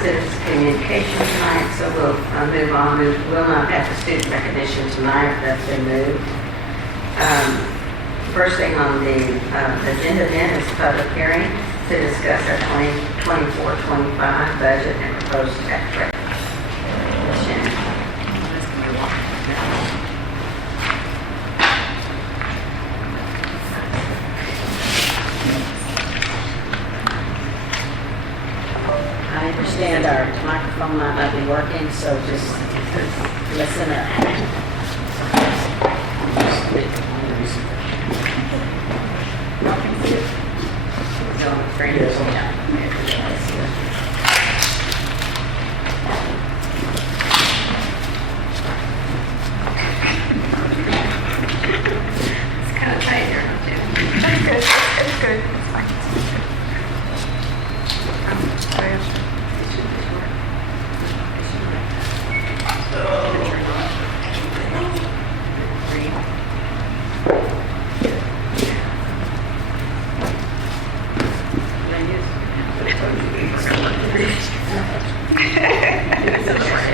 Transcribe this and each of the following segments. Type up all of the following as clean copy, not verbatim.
citizens communication tonight, so we'll move on. We will not have the student recognition tonight. That's been moved. First thing on the agenda then is public hearing to discuss our 2024-25 budget and proposed tax rate. Shannon. I understand our microphone might not be working, so just listen up. It's kind of tight here, don't you? It's good. It's good. It's fine.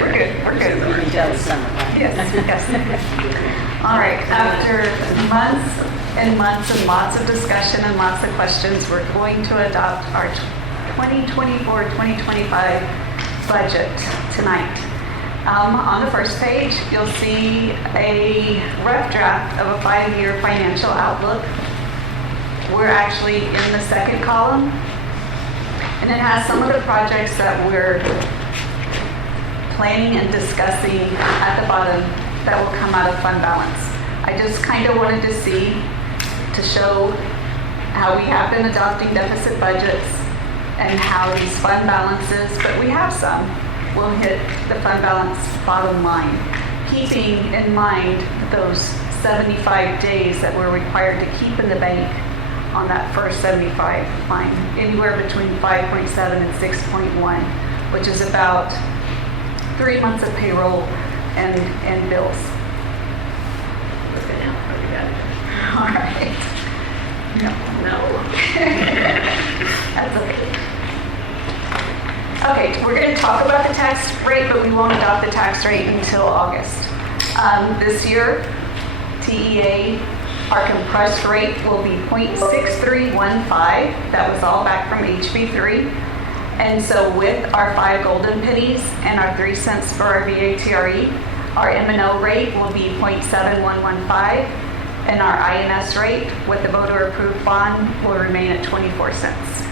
We're good. We're good. You can tell the summer. Yes, yes. All right, after months and months and lots of discussion and lots of questions, we're going to adopt our 2024-2025 budget tonight. On the first page, you'll see a rough draft of a 5-year financial outlook. We're actually in the second column, and it has some of the projects that we're planning and discussing at the bottom that will come out of fund balance. I just kind of wanted to see, to show how we have been adopting deficit budgets and how these fund balances, but we have some, will hit the fund balance bottom line, keeping in mind those 75 days that we're required to keep in the bank on that first 75 line, anywhere between 5.7 and 6.1, which is about 3 months of payroll and bills. Looking out for you guys. All right. No. That's okay. Okay, we're going to talk about the tax rate, but we won't adopt the tax rate until August. This year, TEA, our compressed rate will be 0.6315. That was all back from HB3. And so with our 5 golden pennies and our 3 cents for our VATRE, our M&O rate will be 0.7115, and our INS rate with the voter approved bond will remain at 24 cents.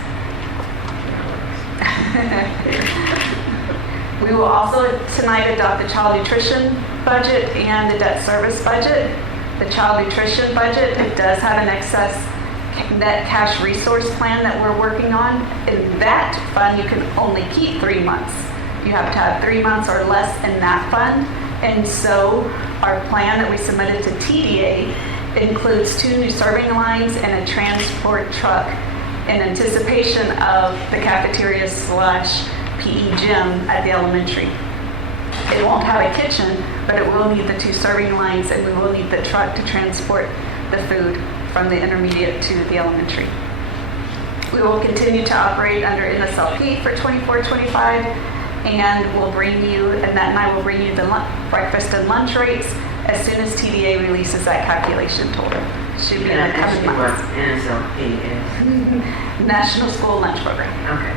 We will also tonight adopt the child nutrition budget and the debt service budget. The child nutrition budget, it does have an excess net cash resource plan that we're working on. In that fund, you can only keep 3 months. You have to have 3 months or less in that fund. And so our plan that we submitted to TDA includes 2 new serving lines and a transport truck in anticipation of the cafeteria / PE gym at the elementary. It won't have a kitchen, but it will need the 2 serving lines, and we will need the truck to transport the food from the intermediate to the elementary. We will continue to operate under NSLP for 24-25, and we'll bring you, Annette and I will bring you the breakfast and lunch rates as soon as TDA releases that calculation total. Should be in the coming months. NSLP is? National School Lunch Program. Okay.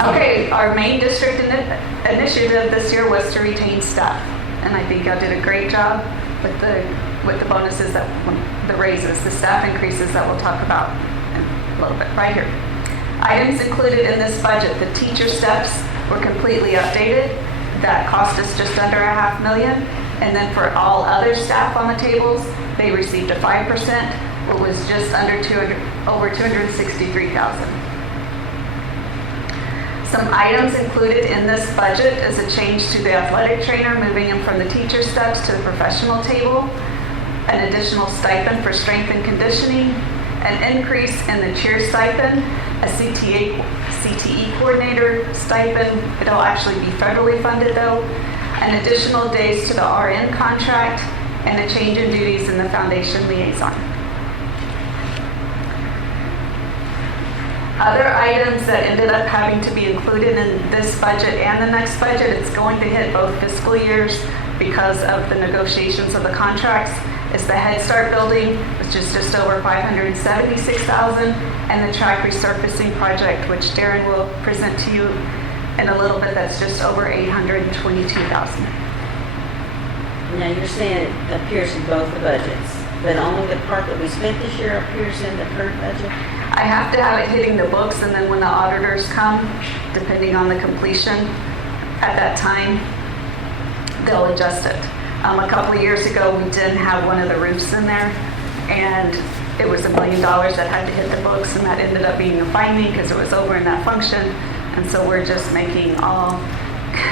Okay, our main district initiative this year was to retain staff, and I think y'all did a great job with the bonuses, the raises, the staff increases that we'll talk about in a little bit right here. Items included in this budget, the teacher steps were completely updated. That cost us just under $500,000, and then for all other staff on the tables, they received a 5%, what was just under over $263,000. Some items included in this budget is a change to the athletic trainer, moving him from the teacher steps to the professional table, an additional stipend for strength and conditioning, an increase in the cheer stipend, a CTE coordinator stipend. It'll actually be federally funded though, an additional days to the RN contract, and a change in duties in the foundation liaison. Other items that ended up having to be included in this budget and the next budget, it's going to hit both fiscal years because of the negotiations of the contracts, is the Head Start building, which is just over $576,000, and the track resurfacing project, which Darren will present to you in a little bit, that's just over $822,000. Now, you're saying it appears in both the budgets, but only the part that we spent this year appears in the current budget? I have to have it hitting the books, and then when the auditors come, depending on the completion at that time, they'll adjust it. A couple of years ago, we didn't have one of the roofs in there, and it was $1 million that had to hit the books, and that ended up being a finding because it was over in that function, and so we're just making all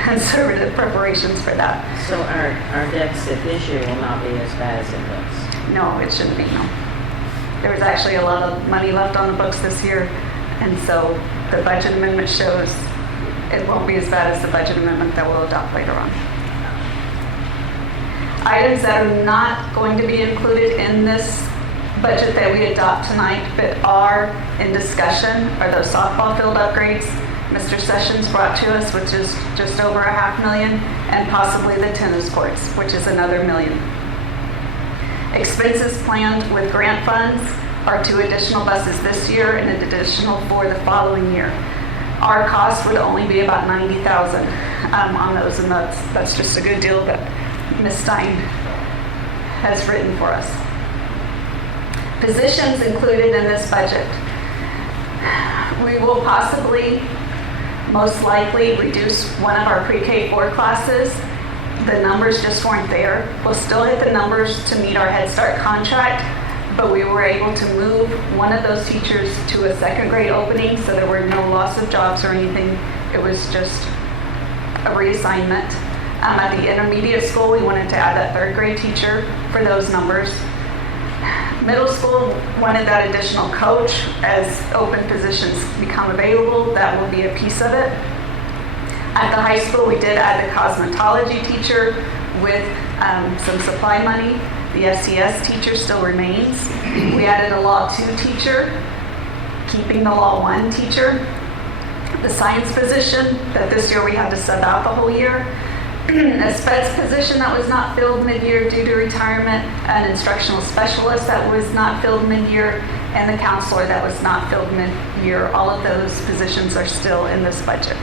conservative preparations for that. So our deficit this year will not be as bad as it looks? No, it shouldn't be, no. There was actually a lot of money left on the books this year, and so the budget amendment shows it won't be as bad as the budget amendment that we'll adopt later on. Items that are not going to be included in this budget that we adopt tonight, but are in discussion, are those softball field upgrades Mr. Sessions brought to us, which is just over $500,000, and possibly the tennis courts, which is another $1 million. Expenses planned with grant funds are 2 additional buses this year and an additional for the following year. Our cost would only be about $90,000 on those, and that's just a good deal that Ms. Stein has written for us. Positions included in this budget. We will possibly, most likely, reduce one of our pre-K 4 classes. The numbers just weren't there. We'll still hit the numbers to meet our Head Start contract, but we were able to move one of those teachers to a 2nd grade opening, so there were no loss of jobs or anything. It was just a reassignment. At the intermediate school, we wanted to add that 3rd grade teacher for those numbers. Middle school wanted that additional coach as open positions become available. That will be a piece of it. At the high school, we did add the cosmetology teacher with some supply money. The SCS teacher still remains. We added a Law 2 teacher, keeping the Law 1 teacher. The science position that this year we had to sub out the whole year. A SPEDS position that was not filled mid-year due to retirement, an instructional specialist that was not filled mid-year, and the counselor that was not filled mid-year. All of those positions are still in this budget.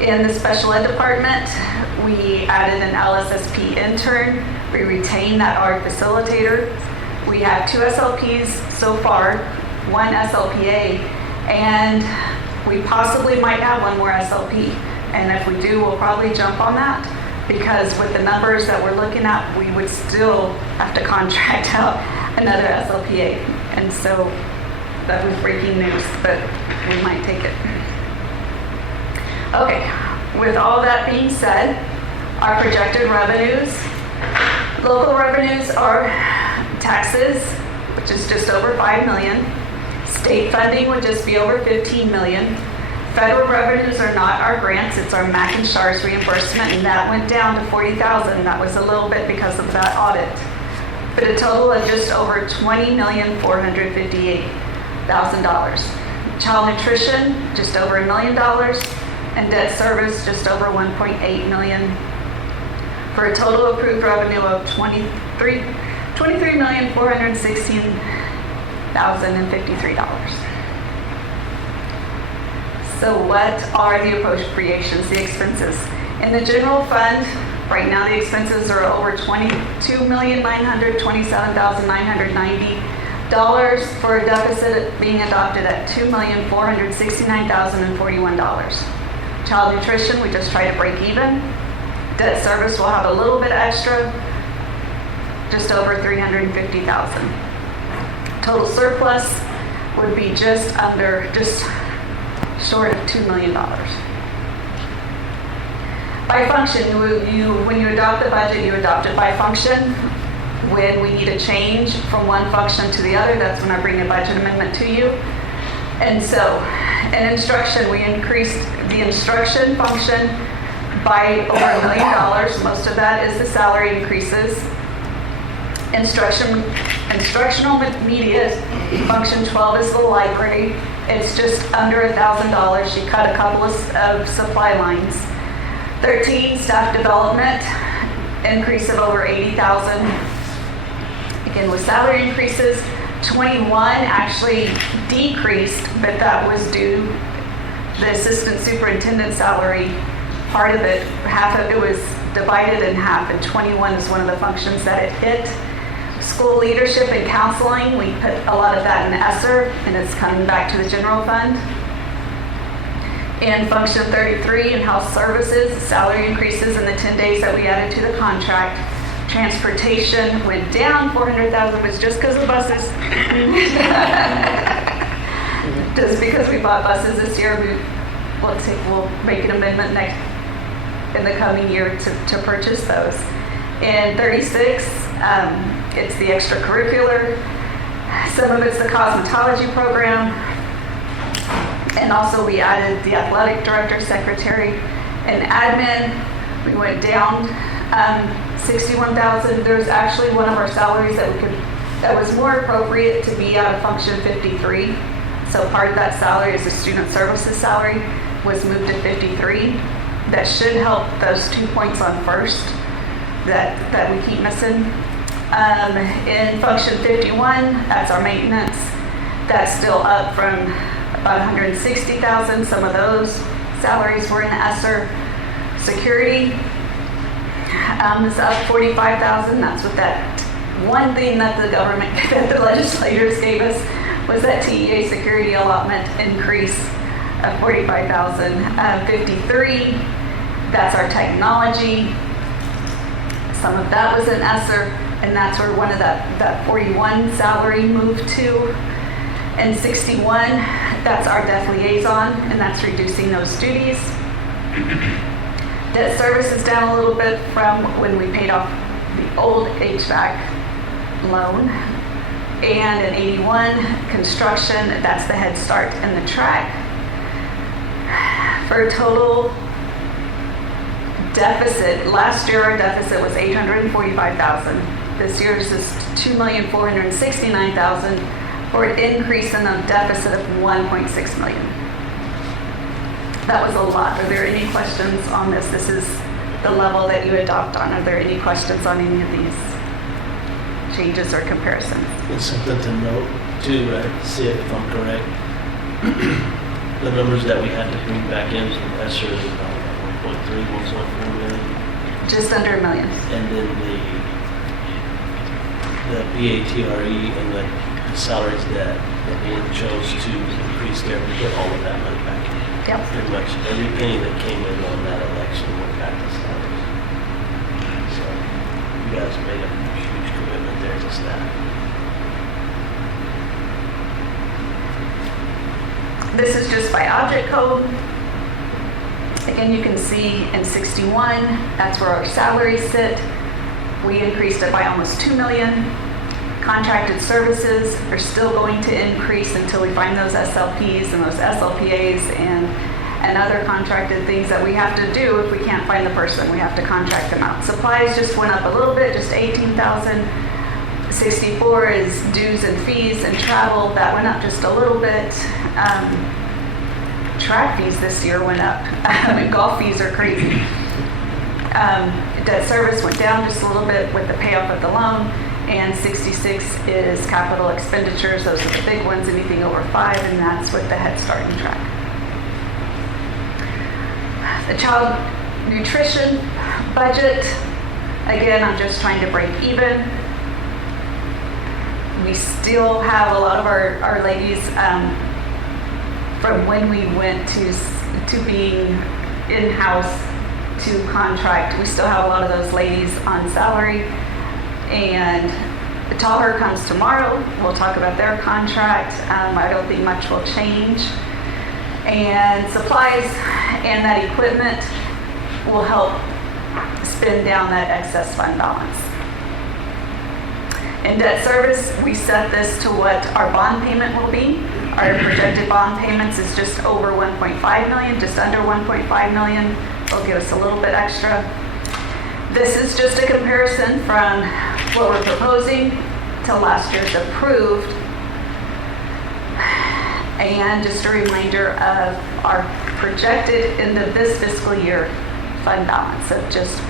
In the special ed department, we added an LSSP intern. We retained that art facilitator. We have 2 SLPs so far, 1 SLPA, and we possibly might have 1 more SLP. And if we do, we'll probably jump on that, because with the numbers that we're looking at, we would still have to contract out another SLPA. And so that was breaking news, but we might take it. Okay, with all that being said, our projected revenues, local revenues are taxes, which is just over $5 million. State funding would just be over $15 million. Federal revenues are not our grants, it's our MAC and SHARS reimbursement, and that went down to $40,000. That was a little bit because of that audit. But a total of just over $20,458,000. Child nutrition, just over $1 million, and debt service, just over $1.8 million, for a total approved revenue of $23,416,053. So what are the appropriations, the expenses? In the general fund, right now the expenses are over $22,927,990 for a deficit being adopted at $2,469,041. Child nutrition, we just try to break even. Debt service will have a little bit extra, just over $350,000. Total surplus would be just short of $2 million. By function, when you adopt the budget, you adopt it by function. When we need a change from one function to the other, that's when I bring a budget amendment to you. And so, in instruction, we increased the instruction function by over $1 million. Most of that is the salary increases. Instructional media, function 12 is the library. It's just under $1,000. She cut a couple of supply lines. 13, staff development, increase of over 80,000. Again, with salary increases. 21 actually decreased, but that was due the assistant superintendent salary. Part of it, half of it was divided in half, and 21 is one of the functions that it hit. School leadership and counseling, we put a lot of that in ESSER, and it's coming back to the general fund. In function 33, in health services, salary increases in the 10 days that we added to the contract. Transportation went down 400,000, but it's just because of buses. Just because we bought buses this year, we'll make an amendment in the coming year to purchase those. In 36, it's the extracurricular. Some of it's the cosmetology program. And also we added the athletic director, secretary, and admin. We went down 61,000. There's actually one of our salaries that was more appropriate to be out of function 53. So part of that salary is the student services salary was moved to 53. That should help those 2 points on first that we keep missing. In function 51, that's our maintenance. That's still up from about 160,000. Some of those salaries were in ESSER. Security is up 45,000. That's what that one thing that the government, that the legislators gave us was that TEA security allotment increase of 45,000. 53, that's our technology. Some of that was in ESSER, and that's where one of that 41 salary moved to. And 61, that's our deaf liaison, and that's reducing those duties. Debt service is down a little bit from when we paid off the old HVAC loan. And in 81, construction, that's the Head Start and the track. For a total deficit, last year our deficit was 845,000. This year's is 2,469,000 for an increase in a deficit of 1.6 million. That was a lot. Are there any questions on this? This is the level that you adopt on. Are there any questions on any of these changes or comparisons? It's something to note too, right? See if I'm correct. The numbers that we had to bring back in from ESSER is about 1.3, 1.4 million. Just under $1 million. And then the PATRE and the salaries that the board chose to increase there, we get all of that money back. Yep. Pretty much every penny that came in on that election went back to salaries. So you guys made a huge commitment there to staff. This is just by object code. Again, you can see in 61, that's where our salaries sit. We increased it by almost 2 million. Contracted services are still going to increase until we find those SLPs and those SLPAs and other contracted things that we have to do if we can't find the person. We have to contract them out. Supplies just went up a little bit, just 18,000. 64 is dues and fees and travel. That went up just a little bit. Track fees this year went up. Golf fees are crazy. Debt service went down just a little bit with the payoff of the loan. And 66 is capital expenditures. Those are the big ones, anything over 5, and that's with the Head Start and track. The child nutrition budget, again, I'm just trying to break even. We still have a lot of our ladies from when we went to being in-house to contract. We still have a lot of those ladies on salary. And the Taller comes tomorrow. We'll talk about their contract. I don't think much will change. And supplies and that equipment will help spin down that excess fund balance. In debt service, we set this to what our bond payment will be. Our projected bond payments is just over 1.5 million, just under 1.5 million. It'll give us a little bit extra. This is just a comparison from what we're proposing to last year's approved. And just a reminder of our projected into this fiscal year fund balance of just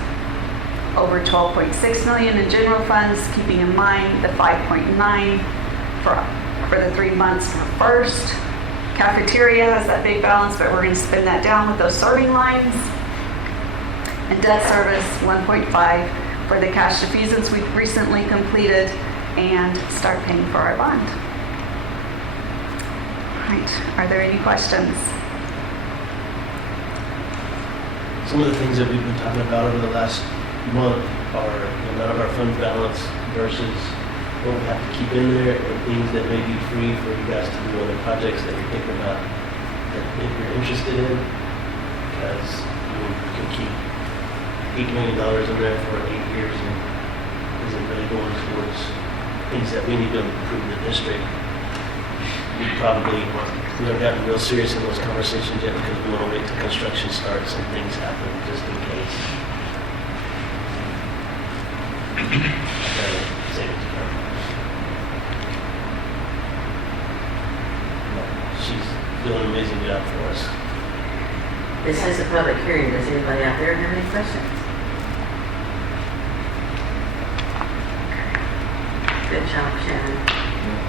over 12.6 million in general funds, keeping in mind the 5.9 for the 3 months for first. Cafeteria has that big balance, but we're going to spend that down with those serving lines. And debt service, 1.5 for the cash defeasance we recently completed and start paying for our bond. All right, are there any questions? Some of the things that we've been talking about over the last month are the amount of our fund balance versus what we have to keep in there and things that may be free for you guys to do on the projects that you're thinking about that if you're interested in. Because you can keep $8 million in there for 8 years and isn't really going towards things that we need to improve the district. We haven't gotten real serious in those conversations yet because we want to wait till construction starts and things happen just in case. Savings account. She's doing an amazing job for us. This is a public hearing. Does anybody out there have any questions? Good job, Shannon.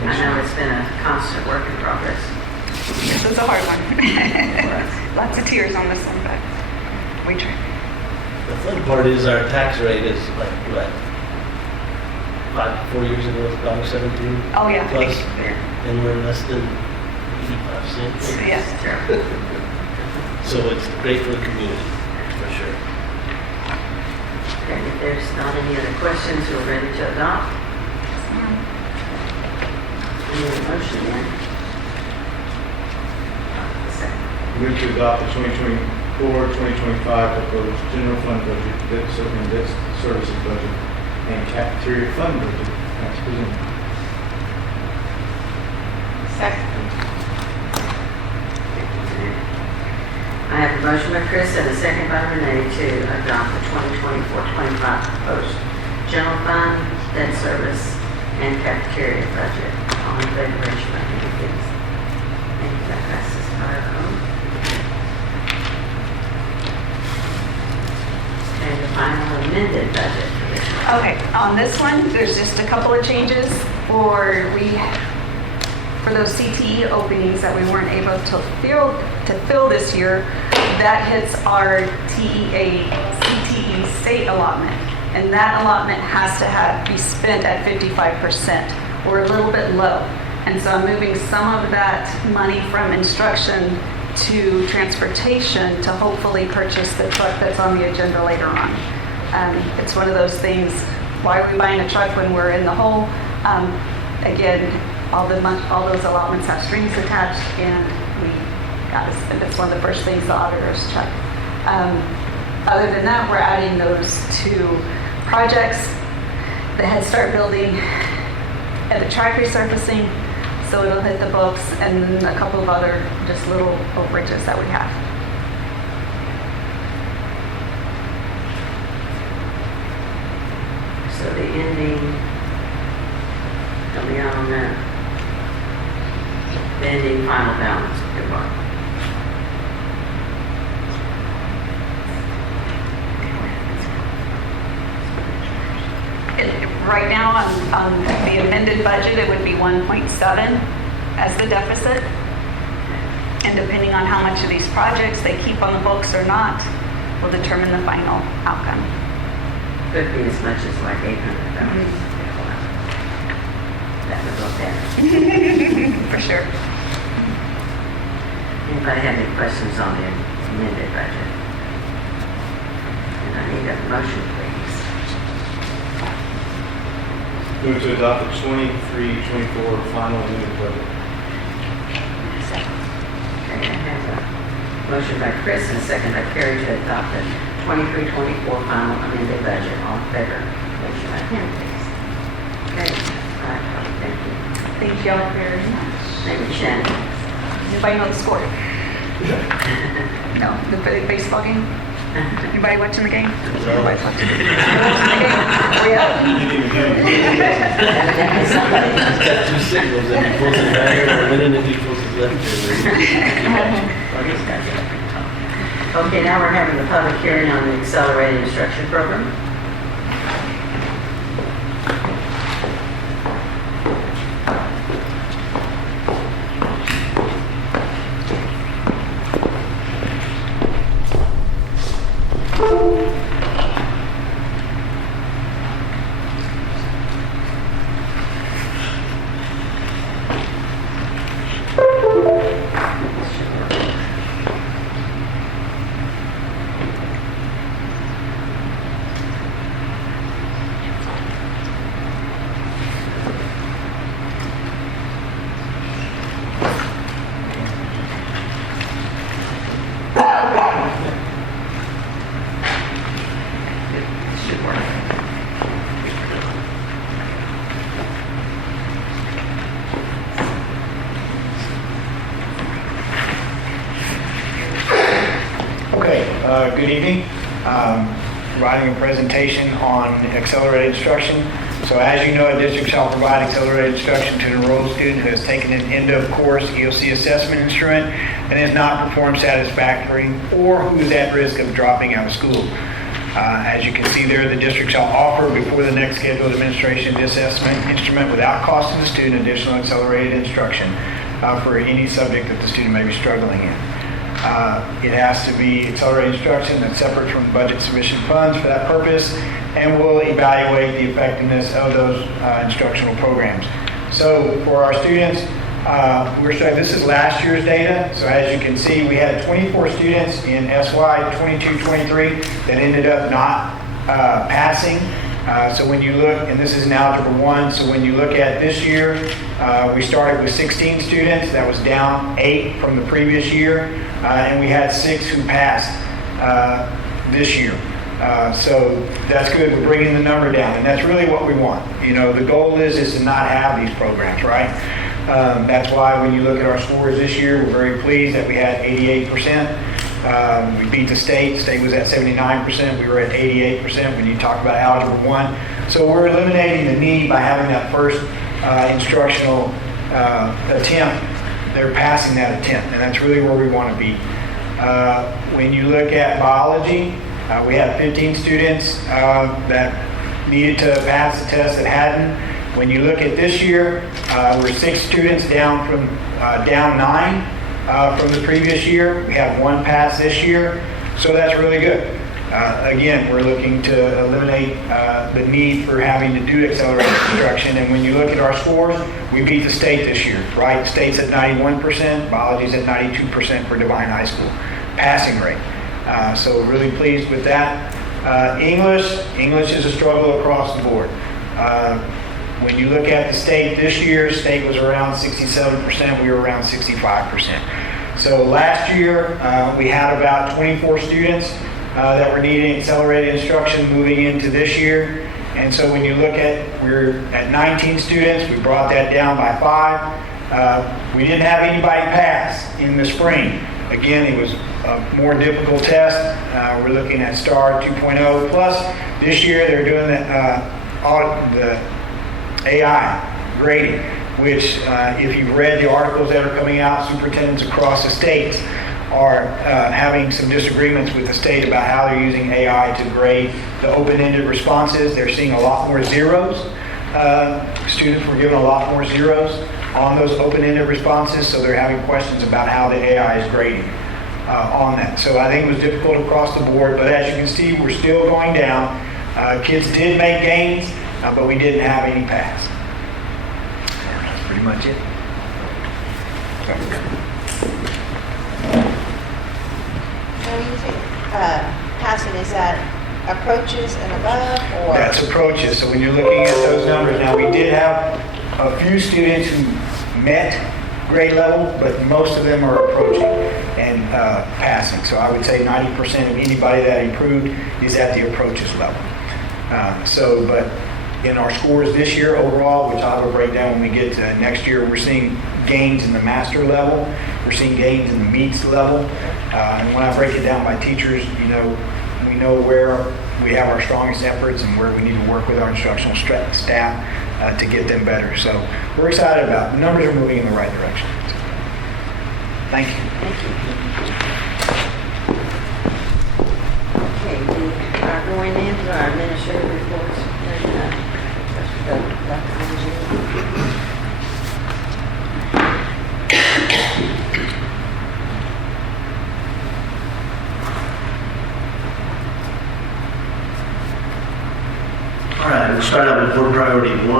I know it's been a constant work in progress This is a hard one. for us. Lots of tears on this one, but we try. The fun part is our tax rate is like, what? 4 years ago, it was $1.17 Oh, yeah. plus, Yeah. and we're less than 85 cents. Yes. Terrible. So it's great for the community, for sure. Okay, if there's not any other questions, we're ready to adopt. We need a motion then. Second. Move to adopt the 2024-2025 proposed general fund budget, debt services budget, and cafeteria fund budget as presented. I have a motion by Chris and a second by Renee to adopt the 2024-25 proposed general fund, debt service, and cafeteria budget. All in favor, raise your hand, please. Thank you. That passes 5-0. Okay, the final amended budget for this one. Okay, on this one, there's just a couple of changes for those CTE openings that we weren't able to fill this year. That hits our CTE state allotment, and that allotment has to be spent at 55%. We're a little bit low, and so I'm moving some of that money from instruction to transportation to hopefully purchase the truck that's on the agenda later on. It's one of those things, why are we buying a truck when we're in the hole? Again, all those allotments have strings attached, and we got to spend. It's one of the first things the auditors check. Other than that, we're adding those two projects, the Head Start building and the track resurfacing, so it'll hit the books, and then a couple of other just little overages that we have. So the ending, help me out on that. The ending final balance, good luck. Right now, on the amended budget, it would be 1.7 as the deficit. And depending on how much of these projects they keep on the books or not, will determine the final outcome. Could be as much as like 800,000. That would look better. For sure. Anybody have any questions on the amended budget? And I need a motion, please. Move to adopt the 23-24 final amended budget. Okay, I have a motion by Chris and a second by Carrie to adopt the 23-24 final amended budget. All in favor, raise your right hand, please. Okay, all right, thank you. Thank you all very much. Thank you, Shannon. Anybody know the score? No, the baseball game? Anybody watching the game? Everybody's watching. Watching the game? Evidently somebody. He's got two signals, if he pulls his right ear, and then if he pulls his left ear. Well, he's got it. Okay, now we're having the public hearing on the accelerated instruction program. Should work. Okay, good evening. Providing a presentation on accelerated instruction. So as you know, a district shall provide accelerated instruction to an enrolled student who has taken an end-of-course EOC assessment instrument and has not performed satisfactorily or who is at risk of dropping out of school. As you can see there, the district shall offer before the next scheduled administration of the assessment instrument without cost to the student additional accelerated instruction for any subject that the student may be struggling in. It has to be accelerated instruction that's separate from budget submission funds for that purpose, and will evaluate the effectiveness of those instructional programs. So for our students, this is last year's data. So as you can see, we had 24 students in SY 22-23 that ended up not passing. So when you look, and this is in Algebra 1, so when you look at this year, we started with 16 students. That was down 8 from the previous year. And we had 6 who passed this year. So that's good. We're bringing the number down, and that's really what we want. You know, the goal is to not have these programs, right? That's why when you look at our scores this year, we're very pleased that we had 88%. We beat the state. The state was at 79%. We were at 88% when you talk about Algebra 1. So we're eliminating the need by having that first instructional attempt. They're passing that attempt, and that's really where we want to be. When you look at biology, we have 15 students that needed to pass the test that hadn't. When you look at this year, we're 6 students down from down 9 from the previous year. We have 1 pass this year, so that's really good. Again, we're looking to eliminate the need for having to do accelerated instruction. And when you look at our scores, we beat the state this year, right? State's at 91%, biology's at 92% for Devine High School passing rate. So really pleased with that. English is a struggle across the board. When you look at the state this year, state was around 67%, we were around 65%. So last year, we had about 24 students that were needing accelerated instruction moving into this year. And so when you look at, we're at 19 students, we brought that down by 5. We didn't have anybody pass in the spring. Again, it was a more difficult test. We're looking at STAR 2.0 plus. This year they're doing the AI grading, which if you've read the articles that are coming out, superintendents across the states are having some disagreements with the state about how they're using AI to grade the open-ended responses. They're seeing a lot more zeros. Students were given a lot more zeros on those open-ended responses, so they're having questions about how the AI is grading on that. So I think it was difficult across the board, but as you can see, we're still going down. Kids did make gains, but we didn't have any pass. That's pretty much it. Passing, is that approaches and above, or? That's approaches. So when you're looking at those numbers, now we did have a few students who met grade level, but most of them are approaching and passing. So I would say 90% of anybody that improved is at the approaches level. But in our scores this year overall, which I will break down when we get to next year, we're seeing gains in the master level. We're seeing gains in the meets level. And when I break it down by teachers, you know, we know where we have our strongest efforts and where we need to work with our instructional staff to get them better. So we're excited about it. The numbers are moving in the right direction. Thank you. Thank you. Okay, we are going into our administrative reports. Dr. Angie. All right, we'll start out with board priority 1.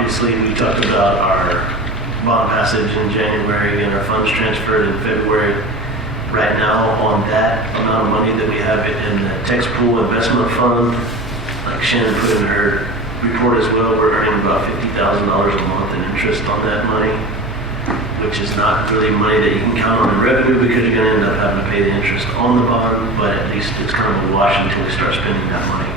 Obviously, we talked about our bond passage in January and our funds transferred in February. Right now, on that amount of money that we have in the text pool investment fund, like Shannon put in her report as well, we're earning about $50,000 a month in interest on that money, which is not really money that you can count on in revenue because you're going to end up having to pay the interest on the bond, but at least it's kind of a wash until we start spending that money.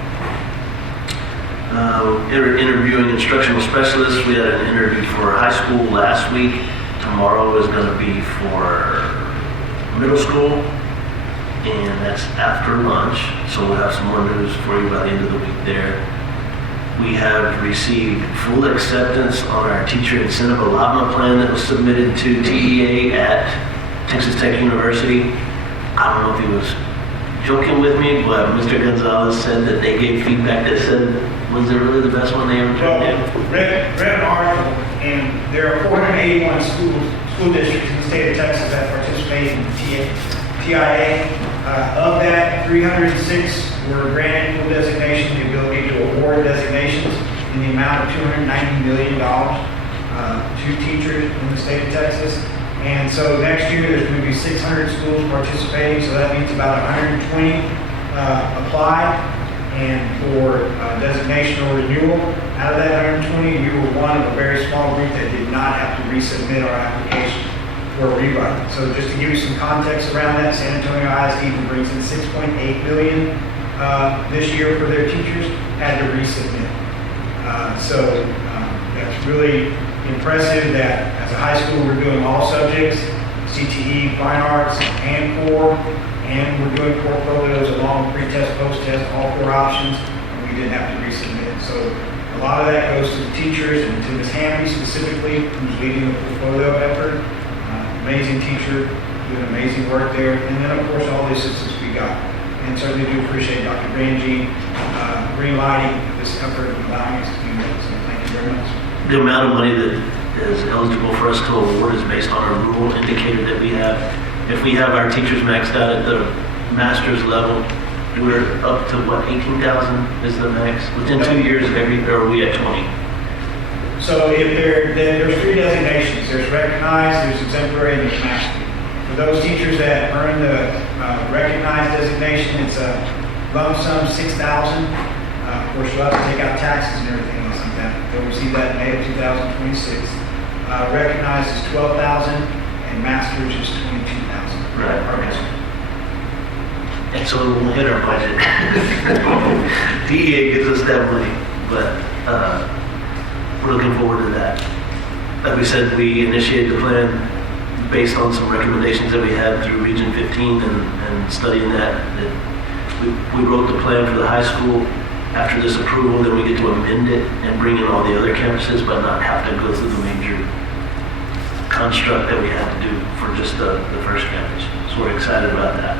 Interviewing instructional specialists. We had an interview for high school last week. Tomorrow is going to be for middle school, and that's after lunch, so we'll have some more news for you by the end of the week there. We have received full acceptance on our teacher incentive allotment plan that was submitted to TEA at Texas Tech University. I don't know if he was joking with me, but Mr. Gonzalez said that they gave feedback that said, was it really the best one they ever turned in? Read an article, and there are 481 school districts in the state of Texas that participate in TIA. Of that, 306 were granted full designation, the ability to award designations in the amount of $290 million to teachers in the state of Texas. And so next year, there's going to be 600 schools participating, so that means about 120 apply. And for designation or renewal, out of that 120, we were one of a very small group that did not have to resubmit our application for a rewrite. So just to give you some context around that, San Antonio ISD, who brings in $6.8 billion this year for their teachers, had to resubmit. So that's really impressive that as a high school we're doing all subjects, CTE, fine arts, and core, and we're doing portfolios along pre-test, post-test, all 4 options, and we didn't have to resubmit. So a lot of that goes to the teachers and to Ms. Hamby specifically, who's leading the portfolio effort. Amazing teacher, doing amazing work there. And then, of course, all the assistance we got. And certainly do appreciate Dr. Brangy green lighting this effort and allowing us to do that. So thank you very much. The amount of money that is eligible for us to award is based on our rule indicator that we have. If we have our teachers maxed out at the master's level, we're up to what, 18,000 is the max? Within 2 years, or are we at 20? So if there's 3 designations. There's recognized, there's exemplary, and there's master. For those teachers that earn the recognized designation, it's a lump sum $6,000. Of course, you'll have to take out taxes and everything else like that. They'll receive that in May of 2026. Recognized is $12,000, and master's is $22,000. Right. And so we'll hit our budget. DEA gives us that money, but we're looking forward to that. Like we said, we initiated the plan based on some recommendations that we had through Region 15 and studying that we wrote the plan for the high school. After this approval, then we get to amend it and bring in all the other campuses, but not have to go through the major construct that we had to do for just the first campus. So we're excited about that.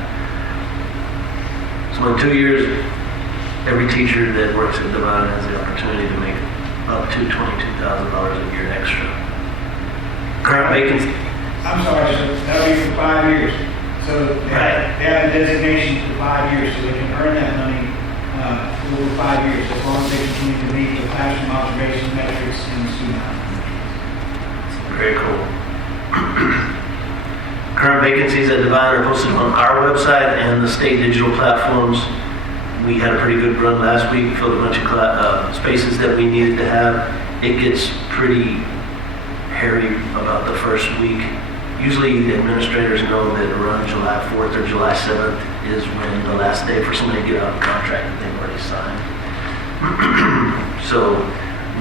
So in 2 years, every teacher that works at Devine has the opportunity to make up to $22,000 a year extra. Current vacancy. I'm sorry, sir. That'll be for 5 years. So they have a designation for 5 years, so they can earn that money for over 5 years, as long as they continue to meet the classroom observation metrics and the student outcomes. Very cool. Current vacancies at Devine are posted on our website and the state digital platforms. We had a pretty good run last week, filled a bunch of spaces that we needed to have. It gets pretty hairy about the first week. Usually the administrators know that around July 4th or July 7th is when the last day for somebody to get out of contract that they've already signed. So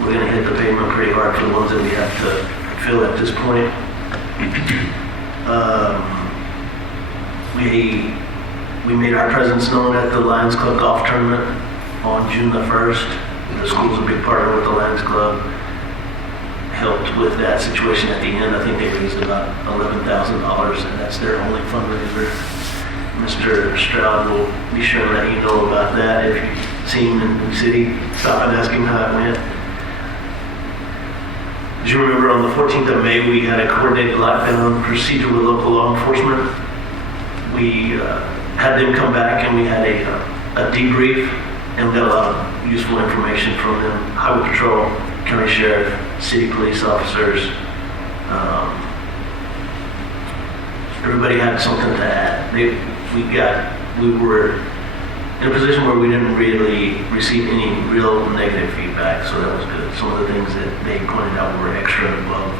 we're going to hit the pavement pretty hard for the ones that we have to fill at this point. We We made our presence known at the Lions Club Golf Tournament on June the 1st. The school's a big partner with the Lions Club. Helped with that situation at the end. I think they raised about $11,000, and that's their only fundraiser. Mr. Stroud will be sure to let you know about that if you've seen him in the city. Stop and ask him how it went. As you remember, on the 14th of May, we had a coordinated lockdown procedure with local law enforcement. We had them come back and we had a debrief, and we got a lot of useful information from them. Highway Patrol, County Sheriff, City Police officers. Everybody had something to add. We were in a position where we didn't really receive any real negative feedback, so that was good. Some of the things that they pointed out were extra above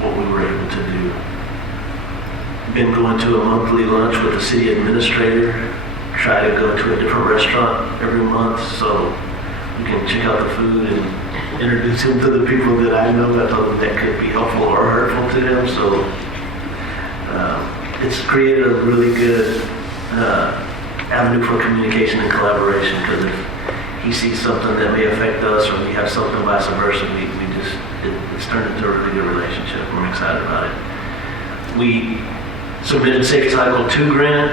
what we were able to do. Been going to a monthly lunch with the city administrator, try to go to a different restaurant every month so we can check out the food and introduce him to the people that I know. I told them that could be helpful or hurtful to them, so it's created a really good avenue for communication and collaboration, because if he sees something that may affect us or we have something vice versa, it's turned into a really good relationship. I'm excited about it. We submitted Safe Cycle 2 grant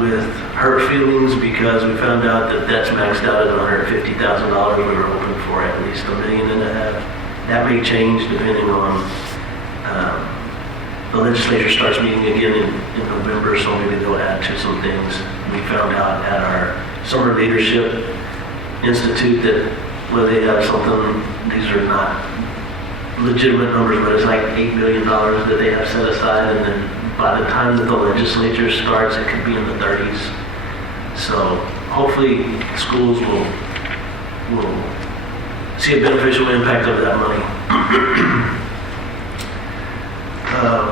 with hurt feelings because we found out that that's maxed out at $150,000. We were hoping for at least $1.5 million. That may change depending on the legislature starts meeting again in November, so maybe they'll add to some things. We found out at our Summer Leadership Institute that they have something, these are not legitimate numbers, but it's like $8 billion that they have set aside, and then by the time that the legislature starts, it could be in the 30s. So hopefully schools will see a beneficial impact of that money.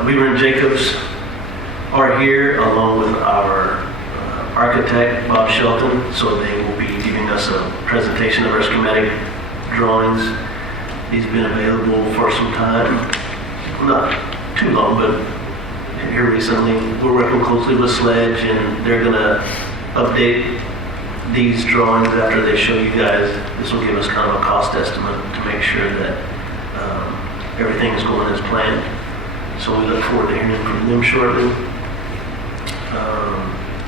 Weaver and Jacobs are here along with our architect, Bob Shelton, so they will be giving us a presentation of our schematic drawings. He's been available for some time, not too long, but here recently. We're working closely with Sledge, and they're going to update these drawings after they show you guys. This will give us kind of a cost estimate to make sure that everything is going as planned. So we look forward to hearing from them shortly.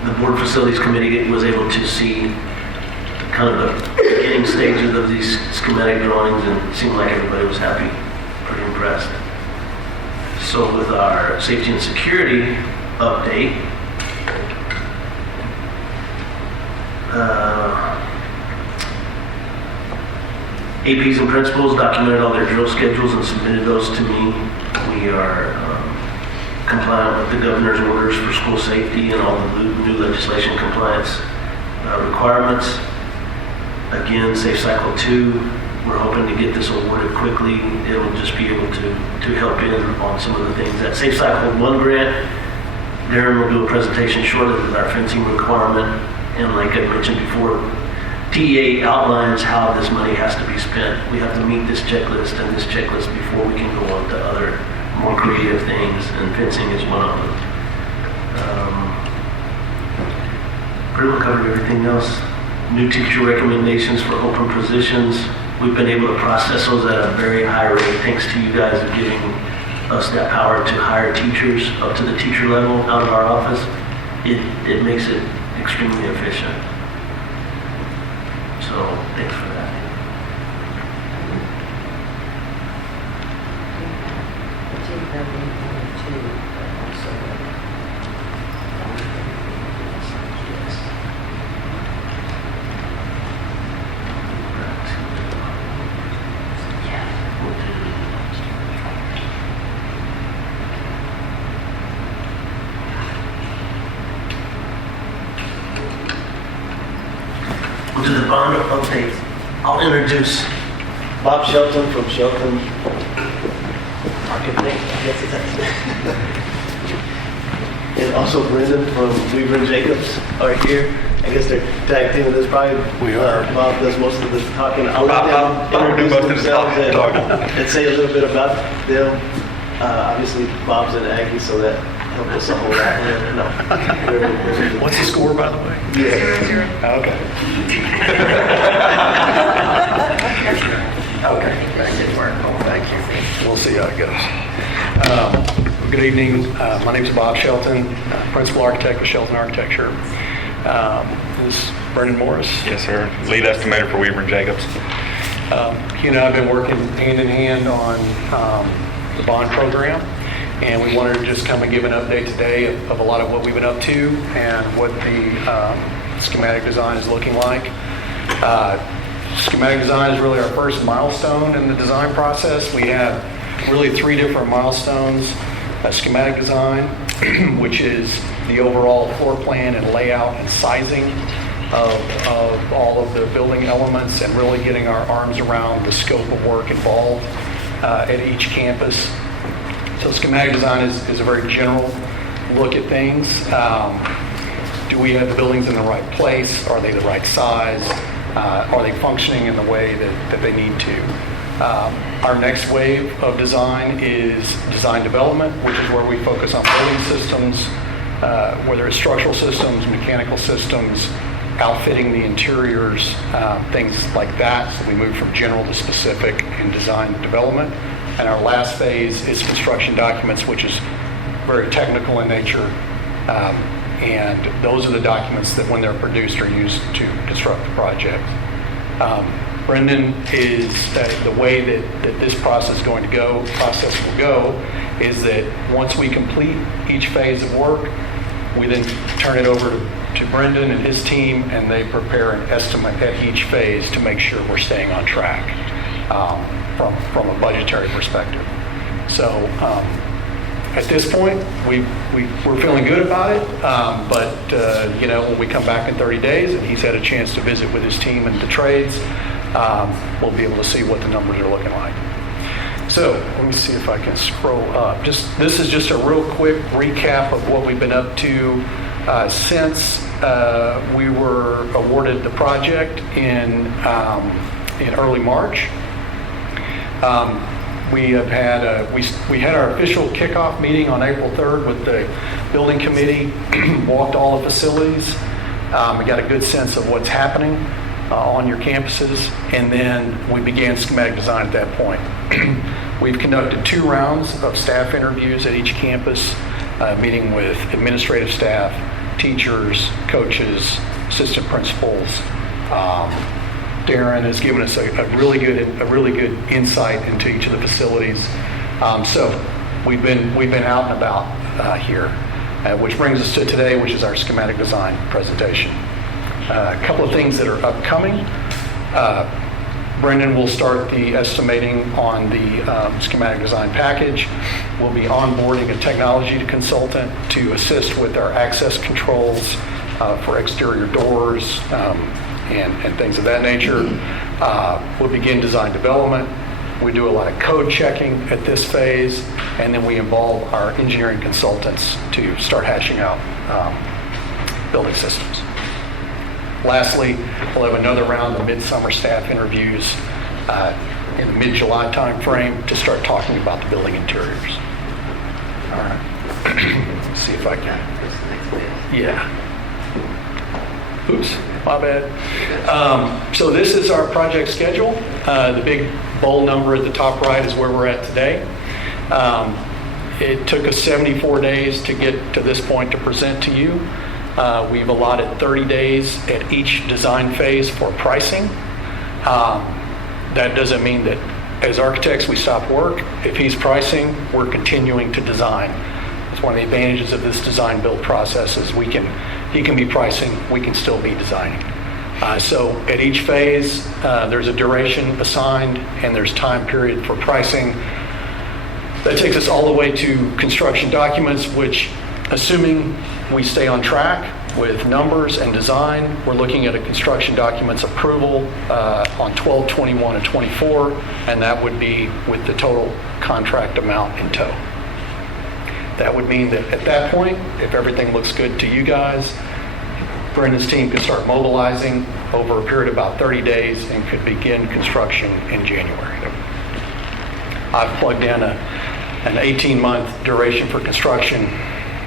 The Board Facilities Committee was able to see kind of the beginning stages of these schematic drawings, and it seemed like everybody was happy, pretty impressed. So with our safety and security update, APs and principals documented all their drill schedules and submitted those to me. We are compliant with the governor's orders for school safety and all the new legislation compliance requirements. Again, Safe Cycle 2, we're hoping to get this awarded quickly. It will just be able to help in on some of the things. That Safe Cycle 1 grant, Darren will do a presentation shortly with our fencing requirement. And like I mentioned before, TEA outlines how this money has to be spent. We have to meet this checklist and this checklist before we can go on to other more creative things, and fencing is one of them. Pretty much covered everything else. New teacher recommendations for open positions. We've been able to process those at a very high rate thanks to you guys giving us that power to hire teachers up to the teacher level out of our office. It makes it extremely efficient. So thanks for that. To the bond update, I'll introduce Bob Shelton from Shelton Architect, I guess it's that. And also Brendan from Weaver and Jacobs are here. I guess they're tag teaming this probably. We are. Bob does most of this talking. I'll let Bob them will do introduce most of the themselves talking. and say a little bit about them. Obviously, Bob's an Aggie, so that help us a whole lot. What's the score, by the way? Okay. Okay. Thank you. We'll see how it goes. Good evening. My name is Bob Shelton, Principal Architect with Shelton Architecture. This is Brendan Morris. Yes, sir. Lead estimator for Weaver and Jacobs. He and I have been working hand in hand on the bond program, and we wanted to just come and give an update today of a lot of what we've been up to and what the schematic design is looking like. Schematic design is really our first milestone in the design process. We have really 3 different milestones. Schematic design, which is the overall floor plan and layout and sizing of all of the building elements and really getting our arms around the scope of work involved at each campus. So schematic design is a very general look at things. Do we have the buildings in the right place? Are they the right size? Are they functioning in the way that they need to? Our next wave of design is design development, which is where we focus on building systems, whether it's structural systems, mechanical systems, outfitting the interiors, things like that. So we move from general to specific in design development. And our last phase is construction documents, which is very technical in nature. And those are the documents that when they're produced are used to construct the project. Brendan is the way that this process will go is that once we complete each phase of work, we then turn it over to Brendan and his team, and they prepare an estimate at each phase to make sure we're staying on track from a budgetary perspective. So at this point, we're feeling good about it, but when we come back in 30 days and he's had a chance to visit with his team and the trades, we'll be able to see what the numbers are looking like. So let me see if I can scroll up. This is just a real quick recap of what we've been up to since we were awarded the project in early March. We have had we had our official kickoff meeting on April 3rd with the building committee. Walked all the facilities. We got a good sense of what's happening on your campuses, and then we began schematic design at that point. We've conducted 2 rounds of staff interviews at each campus, meeting with administrative staff, teachers, coaches, assistant principals. Darren has given us a really good insight into each of the facilities. So we've been out and about here, which brings us to today, which is our schematic design presentation. A couple of things that are upcoming. Brendan will start the estimating on the schematic design package. We'll be onboarding a technology consultant to assist with our access controls for exterior doors and things of that nature. We'll begin design development. We do a lot of code checking at this phase, and then we involve our engineering consultants to start hashing out building systems. Lastly, we'll have another round of midsummer staff interviews in the mid-July timeframe to start talking about the building interiors. All right. Let's see if I can. Yeah. Oops, my bad. So this is our project schedule. The big bold number at the top right is where we're at today. It took us 74 days to get to this point to present to you. We've allotted 30 days at each design phase for pricing. That doesn't mean that as architects we stop work. If he's pricing, we're continuing to design. It's one of the advantages of this design build process is he can be pricing, we can still be designing. So at each phase, there's a duration assigned and there's time period for pricing. That takes us all the way to construction documents, which, assuming we stay on track with numbers and design, we're looking at a construction documents approval on 12/21 and 24, and that would be with the total contract amount in tow. That would mean that at that point, if everything looks good to you guys, Brendan's team could start mobilizing over a period of about 30 days and could begin construction in January. I've plugged in an 18-month duration for construction.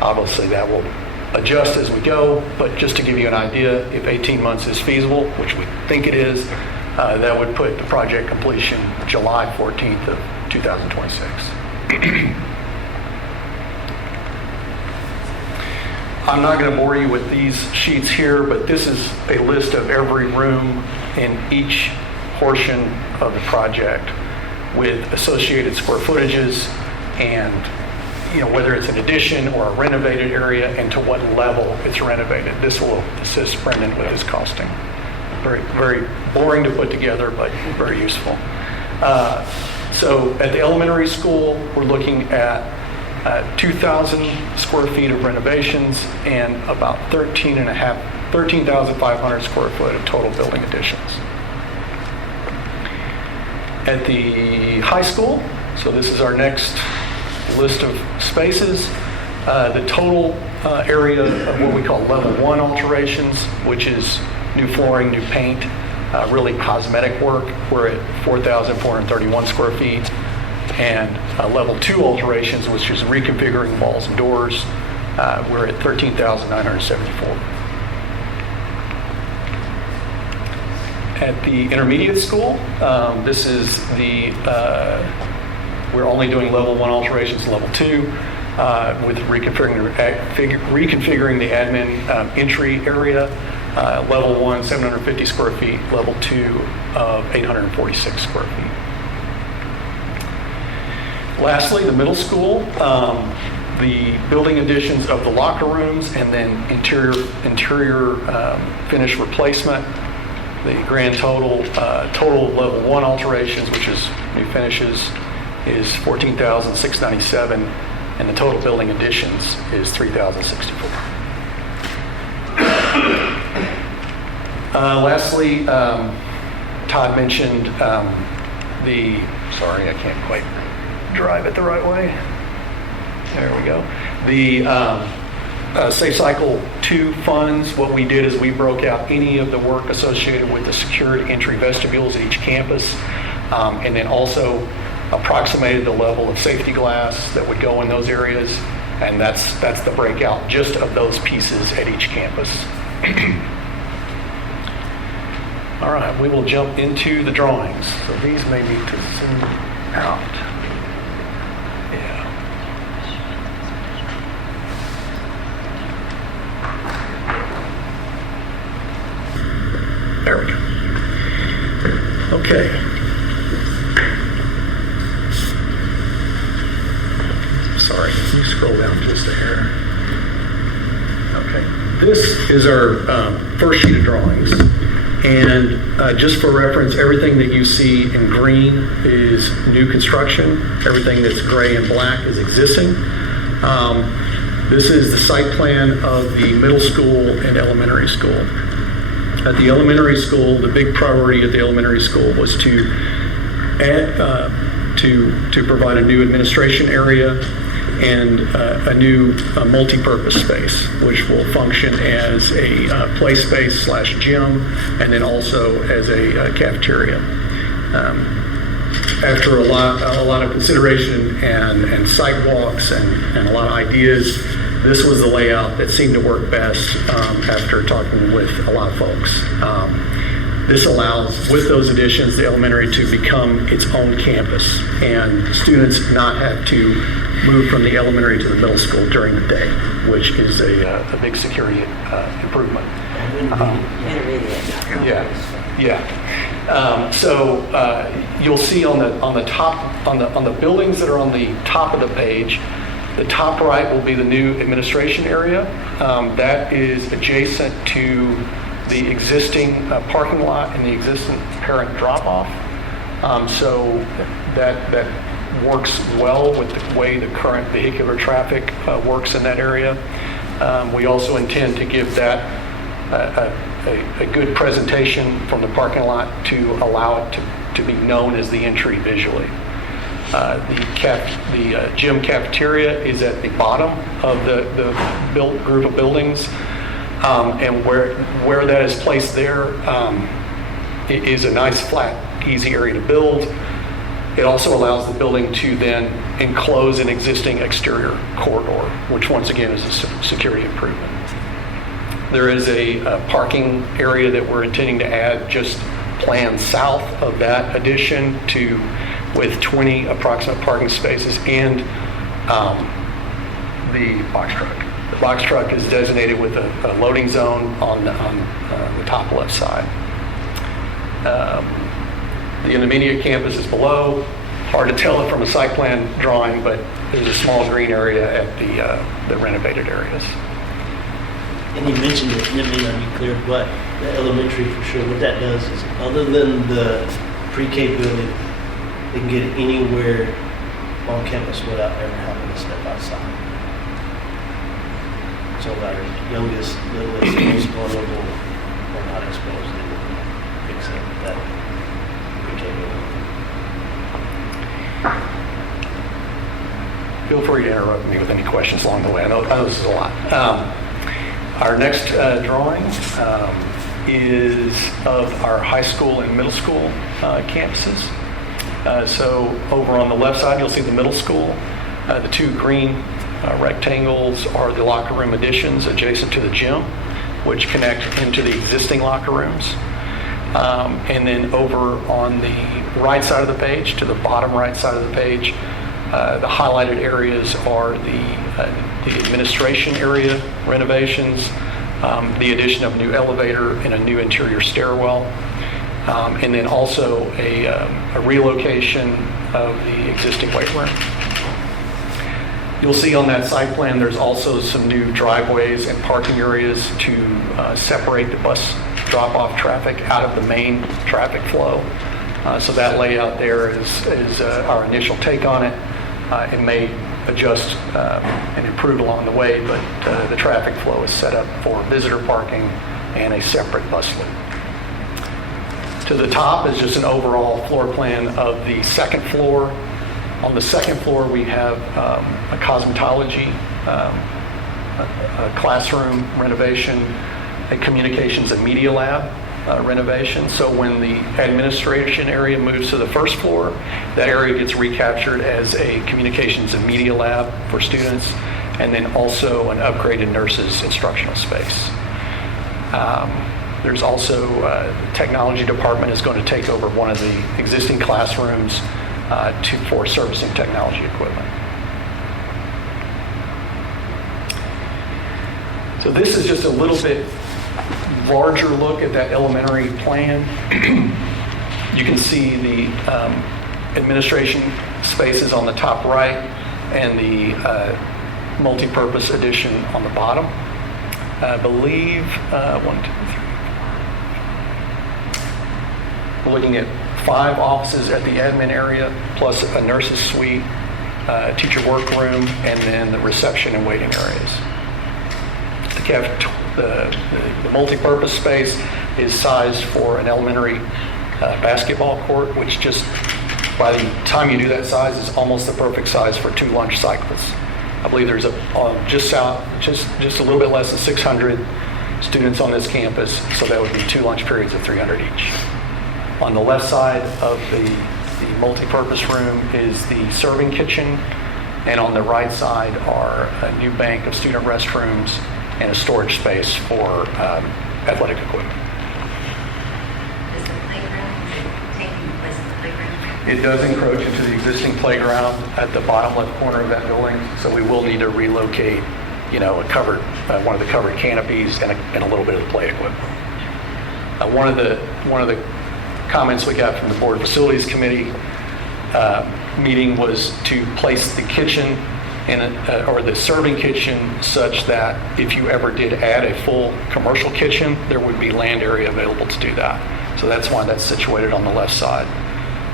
Obviously, that will adjust as we go, but just to give you an idea, if 18 months is feasible, which we think it is, that would put the project completion July 14th of 2026. I'm not going to bore you with these sheets here, but this is a list of every room in each portion of the project with associated square footages and whether it's an addition or a renovated area and to what level it's renovated. This will assist Brendan with his costing. Very, very boring to put together, but very useful. So at the elementary school, we're looking at 2,000 square feet of renovations and about 13,500 square foot of total building additions. At the high school, so this is our next list of spaces, the total area of what we call level 1 alterations, which is new flooring, new paint, really cosmetic work, we're at 4,431 square feet. And level 2 alterations, which is reconfiguring walls and doors, we're at 13,974. At the intermediate school, this is we're only doing level 1 alterations, level 2, with reconfiguring the admin entry area. Level 1, 750 square feet, level 2 of 846 square feet. Lastly, the middle school, the building additions of the locker rooms and then interior finish replacement. The grand total level 1 alterations, which is new finishes, is 14,697, and the total building additions is 3,064. Lastly, Todd mentioned sorry, I can't quite drive it the right way. There we go. The Safe Cycle 2 funds, what we did is we broke out any of the work associated with the secured entry vestibules at each campus, and then also approximated the level of safety glass that would go in those areas, and that's the breakout just of those pieces at each campus. All right, we will jump into the drawings. So these may need to zoom out. Yeah. There we go. Okay. Sorry, can you scroll down just a hair? Okay. This is our first sheet of drawings. And just for reference, everything that you see in green is new construction. Everything that's gray and black is existing. This is the site plan of the middle school and elementary school. At the elementary school, the big priority at the elementary school was to provide a new administration area and a new multi-purpose space, which will function as a play space / gym, and then also as a cafeteria. After a lot of consideration and sidewalks and a lot of ideas, this was the layout that seemed to work best after talking with a lot of folks. This allows, with those additions, the elementary to become its own campus and students not have to move from the elementary to the middle school during the day, which is a big security improvement. So you'll see on the top on the buildings that are on the top of the page, the top right will be the new administration area. That is adjacent to the existing parking lot and the existing parent drop-off. So that works well with the way the current vehicular traffic works in that area. We also intend to give that a good presentation from the parking lot to allow it to be known as the entry visually. The gym cafeteria is at the bottom of the group of buildings, and where that is placed there, it is a nice, flat, easy area to build. It also allows the building to then enclose an existing exterior corridor, which once again is a security improvement. There is a parking area that we're intending to add just planned south of that addition with 20 approximate parking spaces and the box truck. The box truck is designated with a loading zone on the top left side. The intermediate campus is below. Hard to tell it from a site plan drawing, but there's a small green area at the renovated areas. And you mentioned it, and it may not be clear, but the elementary, for sure, what that does is, other than the pre-K building, they can get anywhere on campus without ever having to step outside. So our youngest, littlest, most vulnerable are not exposed to it, except that pre-K building. Feel free to interrupt me with any questions along the way. I know this is a lot. Our next drawing is of our high school and middle school campuses. So over on the left side, you'll see the middle school. The two green rectangles are the locker room additions adjacent to the gym, which connect into the existing locker rooms. And then over on the right side of the page, to the bottom right side of the page, the highlighted areas are the administration area renovations, the addition of a new elevator and a new interior stairwell, and then also a relocation of the existing weight room. You'll see on that site plan there's also some new driveways and parking areas to separate the bus drop-off traffic out of the main traffic flow. So that layout there is our initial take on it. It may adjust and improve along the way, but the traffic flow is set up for visitor parking and a separate bus loop. To the top is just an overall floor plan of the second floor. On the second floor, we have a cosmetology, a classroom renovation, a communications and media lab renovation. So when the administration area moves to the first floor, that area gets recaptured as a communications and media lab for students, and then also an upgraded nurses instructional space. There's also the technology department is going to take over one of the existing classrooms for servicing technology equipment. So this is just a little bit larger look at that elementary plan. You can see the administration spaces on the top right and the multi-purpose addition on the bottom. I believe 1, 2, 3. We're looking at 5 offices at the admin area, plus a nurse's suite, teacher workroom, and then the reception and waiting areas. The multi-purpose space is sized for an elementary basketball court, which just by the time you do that size is almost the perfect size for 2 lunch cycles. I believe there's just a little bit less than 600 students on this campus, so that would be 2 lunch periods of 300 each. On the left side of the multi-purpose room is the serving kitchen, and on the right side are a new bank of student restrooms and a storage space for athletic equipment. Is the playground taking the place of the playground? It does encroach into the existing playground at the bottom left corner of that building, so we will need to relocate, one of the covered canopies and a little bit of the play equipment. One of the comments we got from the Board Facilities Committee meeting was to place the kitchen or the serving kitchen such that if you ever did add a full commercial kitchen, there would be land area available to do that. So that's why that's situated on the left side.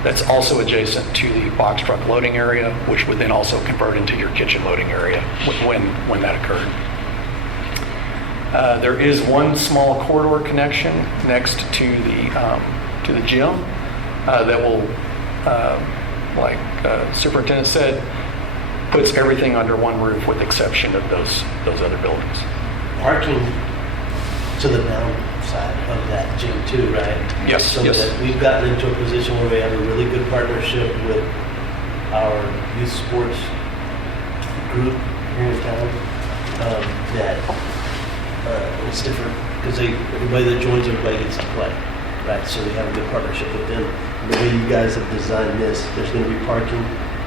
That's also adjacent to the box truck loading area, which would then also convert into your kitchen loading area when that occurred. There is one small corridor connection next to the gym that will, like Superintendent said, puts everything under one roof with the exception of those other buildings. Parking to the downside of that gym too, right? Yes, So yes. that we've gotten into a position where we have a really good partnership with our youth sports group here in town, that it's different because everybody that joins, everybody gets to play, right? So we have a good partnership with them. And the way you guys have designed this, there's going to be parking,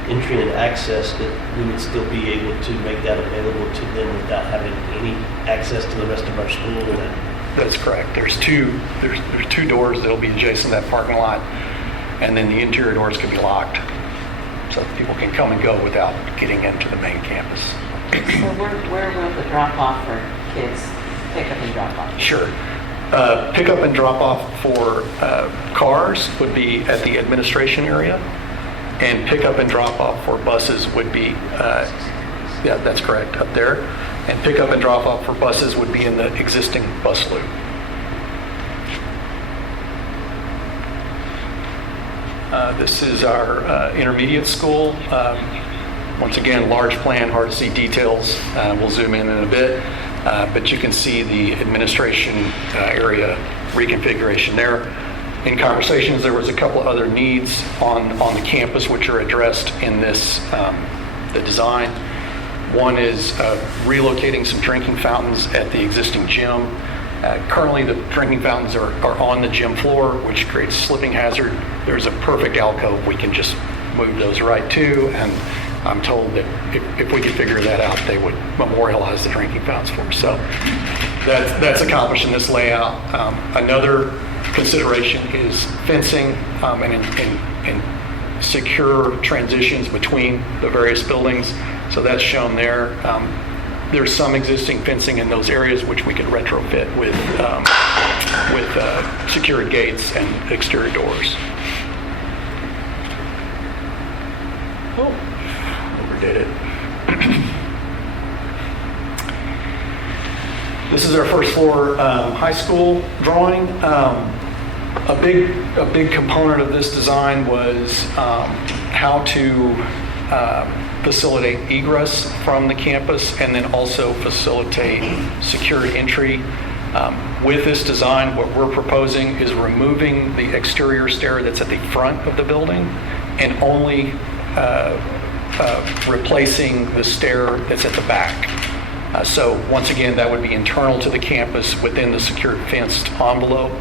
entry and access that we would still be able to make that available to them without having any access to the rest of our school. Or that. That's correct. There's two doors that'll be adjacent to that parking lot, and then the interior doors can be locked, so people can come and go without getting into the main campus. So where will the drop-off for kids, pick up and drop off? Sure. Pick up and drop off for cars would be at the administration area, and pick up and drop off for buses would be, yeah, that's correct, up there. And pick up and drop off for buses would be in the existing bus loop. This is our intermediate school. Once again, large plan, hard to see details. We'll zoom in a bit, but you can see the administration area reconfiguration there. In conversations, there was a couple other needs on the campus which are addressed in this, the design. One is relocating some drinking fountains at the existing gym. Currently, the drinking fountains are on the gym floor, which creates a slipping hazard. There's a perfect alcove. We can just move those right to, and I'm told that if we could figure that out, they would memorialize the drinking fountains for us. So that's accomplished in this layout. Another consideration is fencing and secure transitions between the various buildings. So that's shown there. There's some existing fencing in those areas which we could retrofit with secured gates and exterior doors. Oh, overdid it. This is our first floor high school drawing. A big component of this design was how to facilitate egress from the campus and then also facilitate secured entry. With this design, what we're proposing is removing the exterior stair that's at the front of the building and only replacing the stair that's at the back. So once again, that would be internal to the campus within the secured fenced envelope.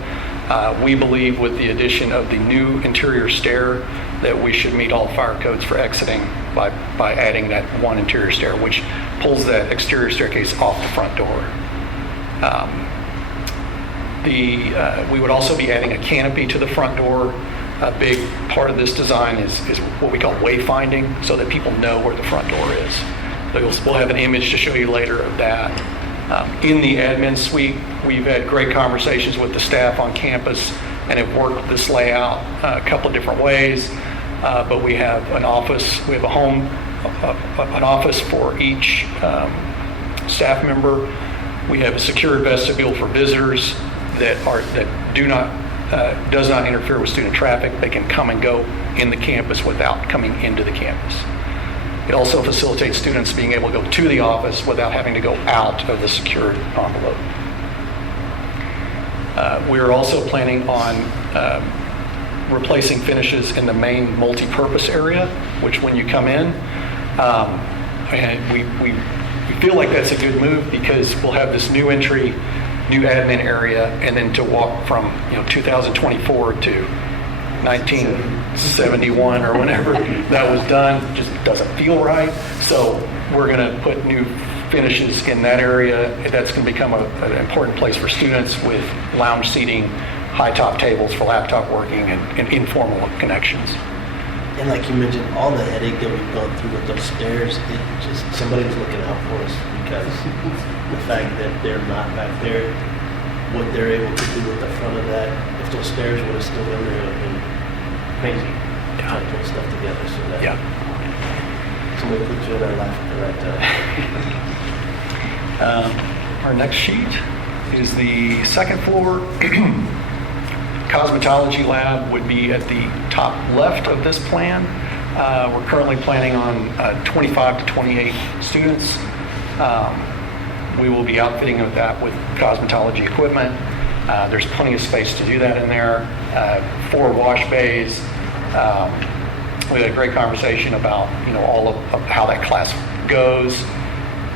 We believe with the addition of the new interior stair that we should meet all fire codes for exiting by adding that one interior stair, which pulls that exterior staircase off the front door. We would also be adding a canopy to the front door. A big part of this design is what we call wayfinding, so that people know where the front door is. We'll have an image to show you later of that. In the admin suite, we've had great conversations with the staff on campus and have worked this layout a couple of different ways. But we have an office, we have an office for each staff member. We have a secured vestibule for visitors that does not interfere with student traffic. They can come and go in the campus without coming into the campus. It also facilitates students being able to go to the office without having to go out of the secured envelope. We are also planning on replacing finishes in the main multi-purpose area, which when you come in, and we feel like that's a good move because we'll have this new entry, new admin area, and then to walk from 2024 to 1971 or whenever that was done just doesn't feel right. So we're going to put new finishes in that area. That's going to become an important place for students with lounge seating, high top tables for laptop working, and informal connections. And like you mentioned, all the headache that we've gone through with those stairs, somebody was looking out for us because the fact that they're not back there, what they're able to do with the front of that, if those stairs would have still been there, it would have been crazy trying to put stuff together. So that somebody put you in our life at the right time. Our next sheet is the second floor. Cosmetology lab would be at the top left of this plan. We're currently planning on 25 to 28 students. We will be outfitting that with cosmetology equipment. There's plenty of space to do that in there. 4 wash bays, We had a great conversation about, all of how that class goes.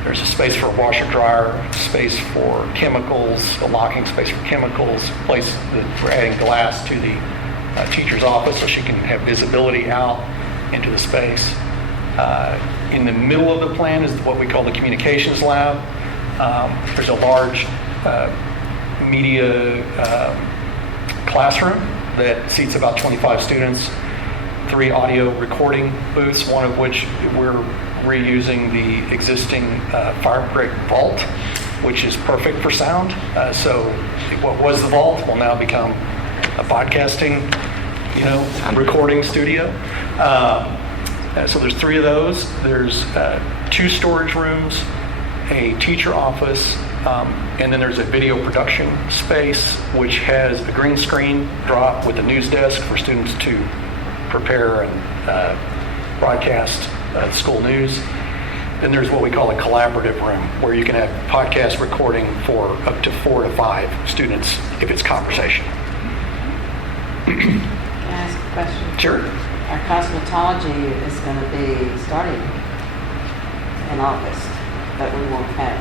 There's a space for a washer dryer, space for chemicals, a locking space for chemicals, place that we're adding glass to the teacher's office so she can have visibility out into the space. In the middle of the plan is what we call the communications lab. There's a large media classroom that seats about 25 students, 3 audio recording booths, one of which we're reusing the existing fire break vault, which is perfect for sound. So what was the vault will now become a podcasting, recording studio. So there's 3 of those. There's 2 storage rooms, a teacher office, and then there's a video production space, which has a green screen drop with a news desk for students to prepare and broadcast school news. Then there's what we call a collaborative room, where you can have podcast recording for up to 4 to 5 students if it's conversational. Can I ask a question? Sure. Our cosmetology is going to be starting in August, but we won't have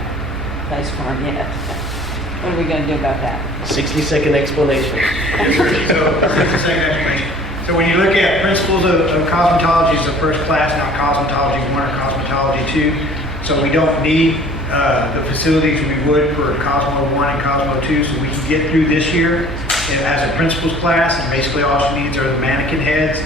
place for it yet. What are we going to do about that? 60-second explanation. So when you look at principles of cosmetology, it's the first class, now cosmetology 1 or cosmetology 2. So we don't need the facilities we would for Cosmo 1 and Cosmo 2, so we can get through this year as a principals class, and basically all she needs are the mannequin heads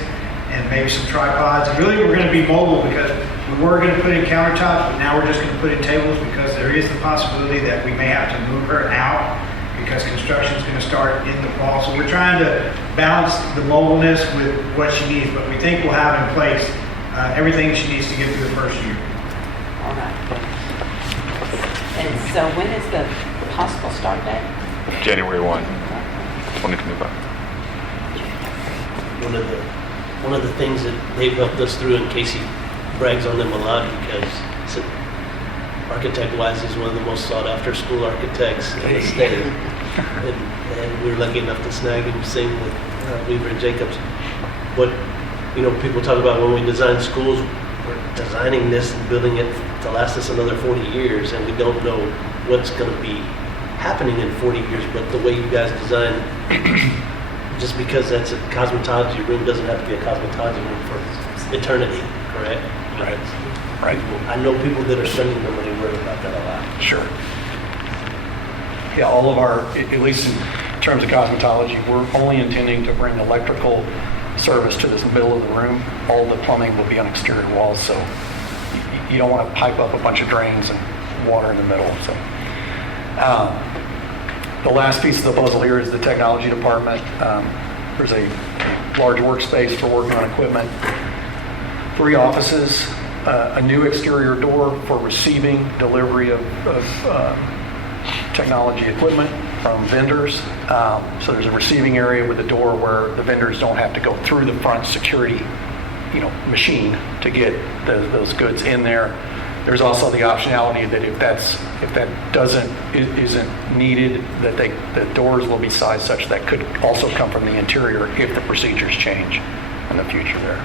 and maybe some tripods. And really we're going to be mobile because we were going to put in countertops, but now we're just going to put in tables because there is the possibility that we may have to move her out because construction is going to start in the fall. So we're trying to balance the mobileness with what she needs, but we think we'll have in place everything she needs to get through the first year. All right. And so when is the possible start date? January 1, 2025. One of the things that they've helped us through, and Casey brags on them a lot because architect-wise he's one of the most sought-after school architects in the state. And we were lucky enough to snag him sing with Weaver and Jacobs. But, people talk about when we design schools, we're designing this and building it to last us another 40 years, and we don't know what's going to be happening in 40 years. But the way you guys design, just because that's a cosmetology room doesn't have to be a cosmetology room for eternity, correct? Right. I know people that are spending their money worry about that a lot. Sure. Yeah, all of our, at least in terms of cosmetology, we're only intending to bring electrical service to this middle of the room. All the plumbing will be on exterior walls, so you don't want to pipe up a bunch of drains and water in the middle. So, the last piece of the puzzle here is the technology department. There's a large workspace for working on equipment, 3 offices, a new exterior door for receiving delivery of technology equipment from vendors. So there's a receiving area with a door where the vendors don't have to go through the front security, machine to get those goods in there. There's also the optionality that if that isn't needed, that the doors will be sized such that could also come from the interior if the procedures change in the future there.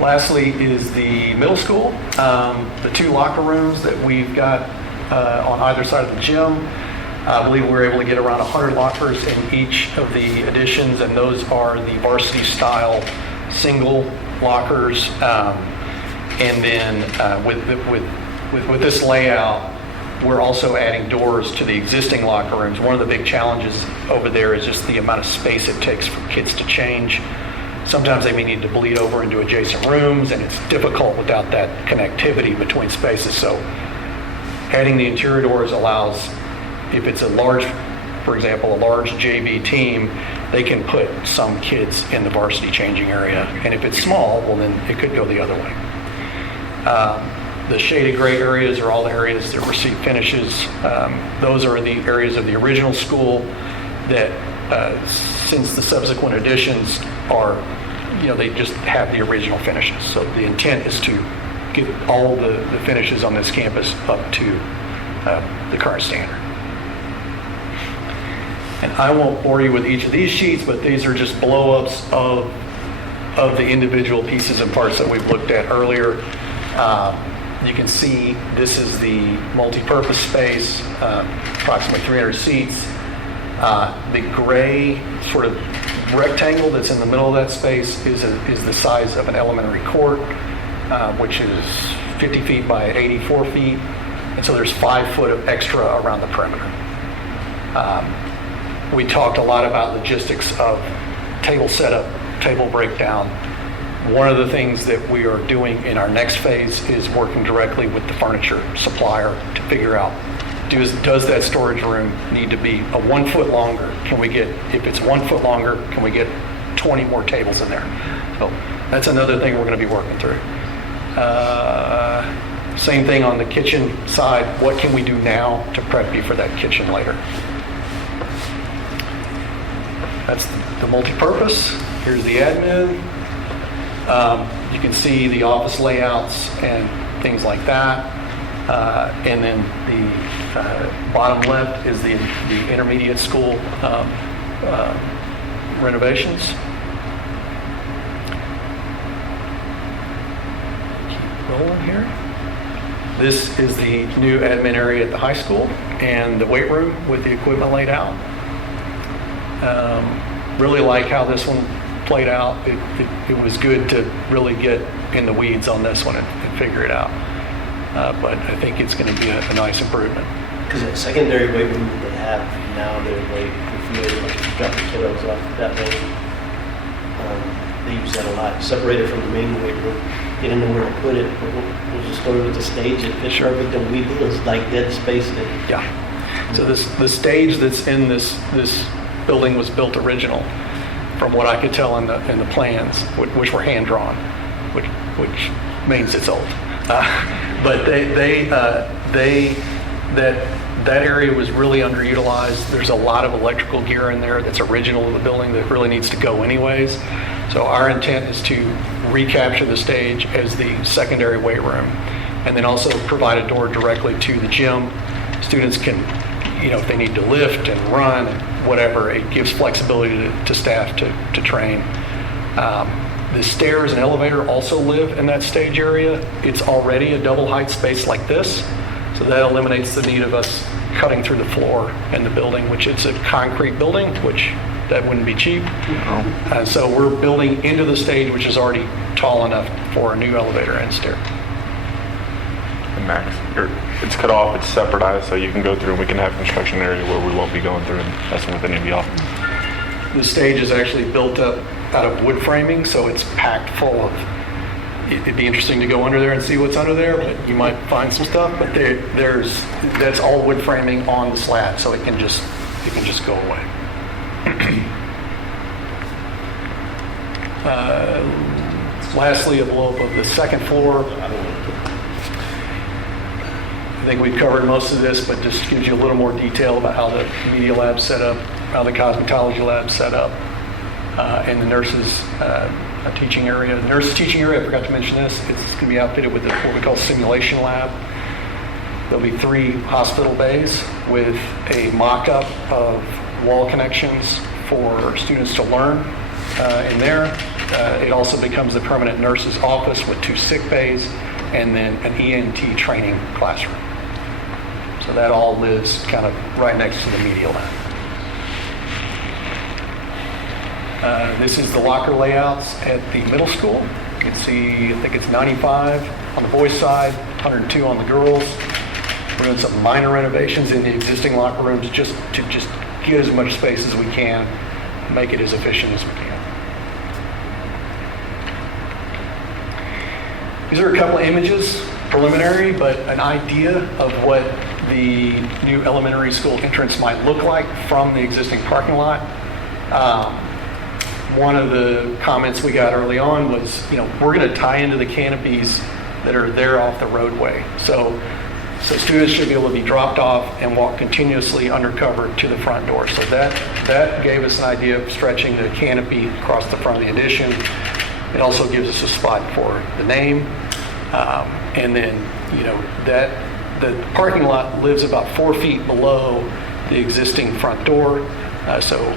Lastly is the middle school, the 2 locker rooms that we've got on either side of the gym. I believe we're able to get around 100 lockers in each of the additions, and those are the varsity style single lockers. And then with this layout, we're also adding doors to the existing locker rooms. One of the big challenges over there is just the amount of space it takes for kids to change. Sometimes they may need to bleed over into adjacent rooms, and it's difficult without that connectivity between spaces. So adding the interior doors allows, if it's for example, a large JV team, they can put some kids in the varsity changing area. And if it's small, well, then it could go the other way. The shaded gray areas are all the areas that receive finishes. Those are the areas of the original school that, since the subsequent additions are, they just have the original finishes. So the intent is to get all the finishes on this campus up to the current standard. And I won't bore you with each of these sheets, but these are just blow-ups of the individual pieces and parts that we've looked at earlier. You can see this is the multi-purpose space, approximately 300 seats. The gray sort of rectangle that's in the middle of that space is the size of an elementary court, which is 50 feet by 84 feet. And so there's 5 foot of extra around the perimeter. We talked a lot about logistics of table setup, table breakdown. One of the things that we are doing in our next phase is working directly with the furniture supplier to figure out, does that storage room need to be a 1 foot longer? If it's 1 foot longer, can we get 20 more tables in there? So that's another thing we're going to be working through. Same thing on the kitchen side. What can we do now to prep you for that kitchen later? That's the multi-purpose. Here's the admin. You can see the office layouts and things like that. And then the bottom left is the intermediate school renovations. Keep rolling here. This is the new admin area at the high school and the weight room with the equipment laid out. Really like how this one played out. It was good to really get in the weeds on this one and figure it out. But I think it's going to be a nice improvement. Because that secondary weight room that they have now, they're like, if you drop the kiddos off that way, they use that a lot. Separated from the main weight room. They didn't know where to put it. We'll just go with the stage. It fits perfect, and we feel it's like dead space there. Yeah. So the stage that's in this building was built original, from what I could tell in the plans, which were hand drawn, which means it's old. But that area was really underutilized. There's a lot of electrical gear in there that's original to the building that really needs to go anyways. So our intent is to recapture the stage as the secondary weight room, and then also provide a door directly to the gym. Students can, if they need to lift and run and whatever, it gives flexibility to staff to train. The stairs and elevator also live in that stage area. It's already a double height space like this, so that eliminates the need of us cutting through the floor in the building, which it's a concrete building, which that wouldn't be cheap. So we're building into the stage, which is already tall enough for a new elevator and stair. And Max, it's cut off, it's separatized, so you can go through and we can have construction area where we won't be going through and messing with any of y'all. The stage is actually built up out of wood framing, so it's packed full of, it'd be interesting to go under there and see what's under there, but you might find some stuff, but that's all wood framing on the slab, so it can just go away. Lastly, a blow-up of the second floor. I think we've covered most of this, but just gives you a little more detail about how the media lab's set up, how the cosmetology lab's set up, and the nurses' teaching area. The nurses' teaching area, I forgot to mention this, it's going to be outfitted with what we call simulation lab. There'll be 3 hospital bays with a mock-up of wall connections for students to learn in there. It also becomes the permanent nurse's office with 2 sick bays and then an ENT training classroom. So that all lives kind of right next to the media lab. This is the locker layouts at the middle school. You can see, I think it's 95 on the boys' side, 102 on the girls. We're doing some minor renovations in the existing locker rooms just to get as much space as we can, make it as efficient as we can. These are a couple of images, preliminary, but an idea of what the new elementary school entrance might look like from the existing parking lot. One of the comments we got early on was, we're going to tie into the canopies that are there off the roadway. So students should be able to be dropped off and walk continuously undercover to the front door. So that gave us an idea of stretching the canopy across the front of the addition. It also gives us a spot for the name. And then, that the parking lot lives about 4 feet below the existing front door. So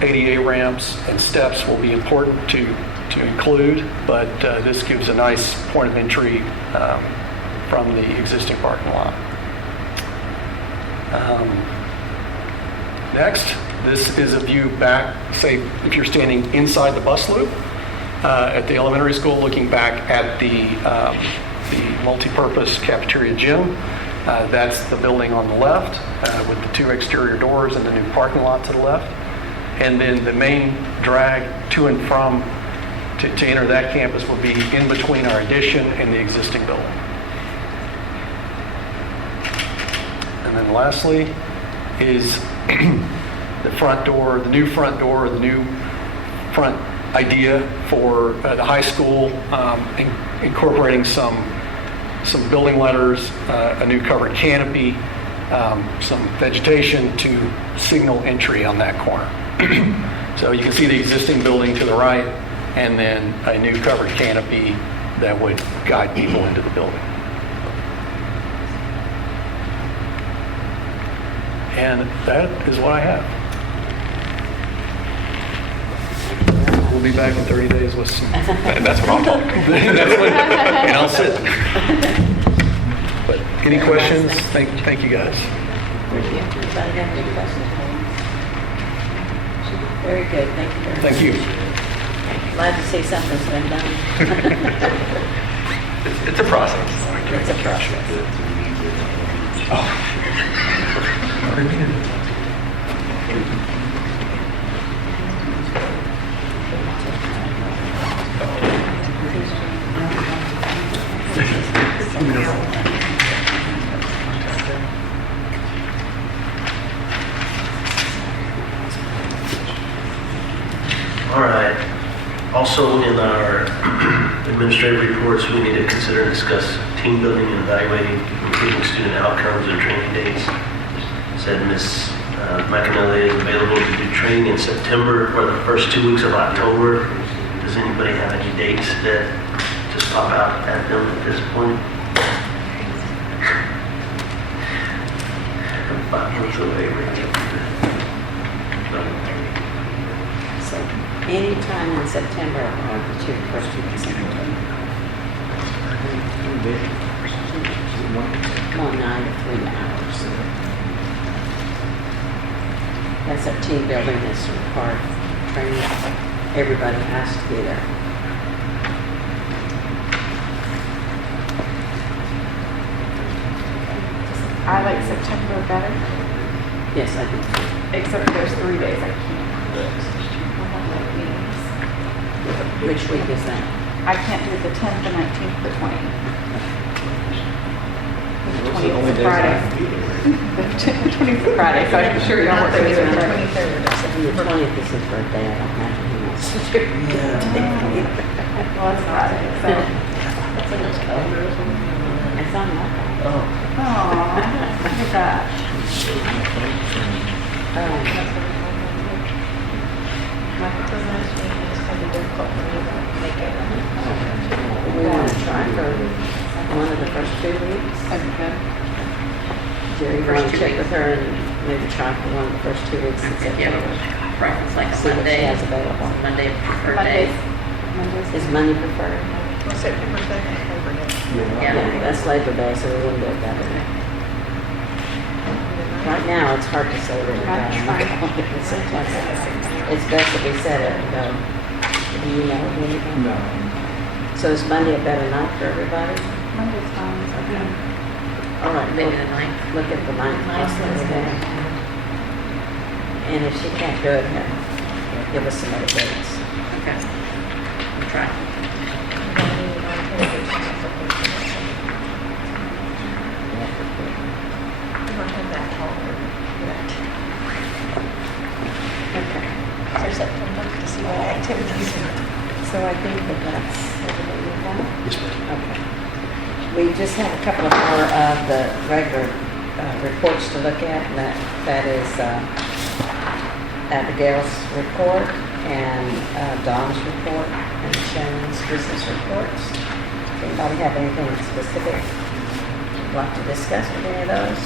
ADA ramps and steps will be important to include, but this gives a nice point of entry from the existing parking lot. Next, this is a view back, say, if you're standing inside the bus loop at the elementary school, looking back at the multi-purpose cafeteria gym. That's the building on the left with the 2 exterior doors and the new parking lot to the left. And then the main drag to and from to enter that campus will be in between our addition and the existing building. And then lastly is the front door, the new front door, the new front idea for the high school, incorporating some building letters, a new covered canopy, some vegetation to signal entry on that corner. So you can see the existing building to the right, and then a new covered canopy that would guide people into the building. And that is what I have. We'll be back in 30 days with some. That's what I'm talking about. And I'll sit. But any questions? Thank you guys. Anybody have any questions? Very good, thank you very much. Thank you. Glad to see something's been done. It's a process. It's a process. All right. Also, in our administrative reports, we need to consider and discuss team building and evaluating, improving student outcomes and training dates. Said Ms. McAnally is available to do training in September or the first 2 weeks of October. Does anybody have any dates that just pop out at them at this point? 5 months away. So, anytime in September or the first 2 weeks of October. 9 to 3 hours. That's a team building that's required training. Everybody has to be there. I like September better, Yes, I do. except there's 3 days I can't. Which week is that? I can't do the 10th, the 19th, the 20th. The 20th is Friday. The 20th is Friday, so I'm sure y'all work together. And the 20th is his birthday. I don't imagine he wants to do it. Well, it's Friday, so. It's on my Aw, look at that. We want to try for one of the first 2 weeks. Okay. Jerry, you want to check with her and maybe try for one of the first 2 weeks in September? Preference like a See what she Monday, has available. Monday preferred day. Is Monday preferred? September 2nd, Labor Day. Yeah, that's Labor Day, so we wouldn't do it that way. Right now, it's hard to say that it's September. It's best if we set it and go. Do you know anything? No. So is Monday a better night for everybody? Monday's fine. Okay. All right, Maybe we'll the 9th. look at the 9th plus Labor Day. And if she can't do it, give us some other dates. Okay. I'll try. Okay. So September, to see what activities. So I think that's everything we have. Yes, ma'am. Okay. We just have a couple of more of the regular reports to look at, and that is Abigail's report and Dawn's report and Sharon's business reports. Does anybody have anything specific you'd like to discuss with any of those?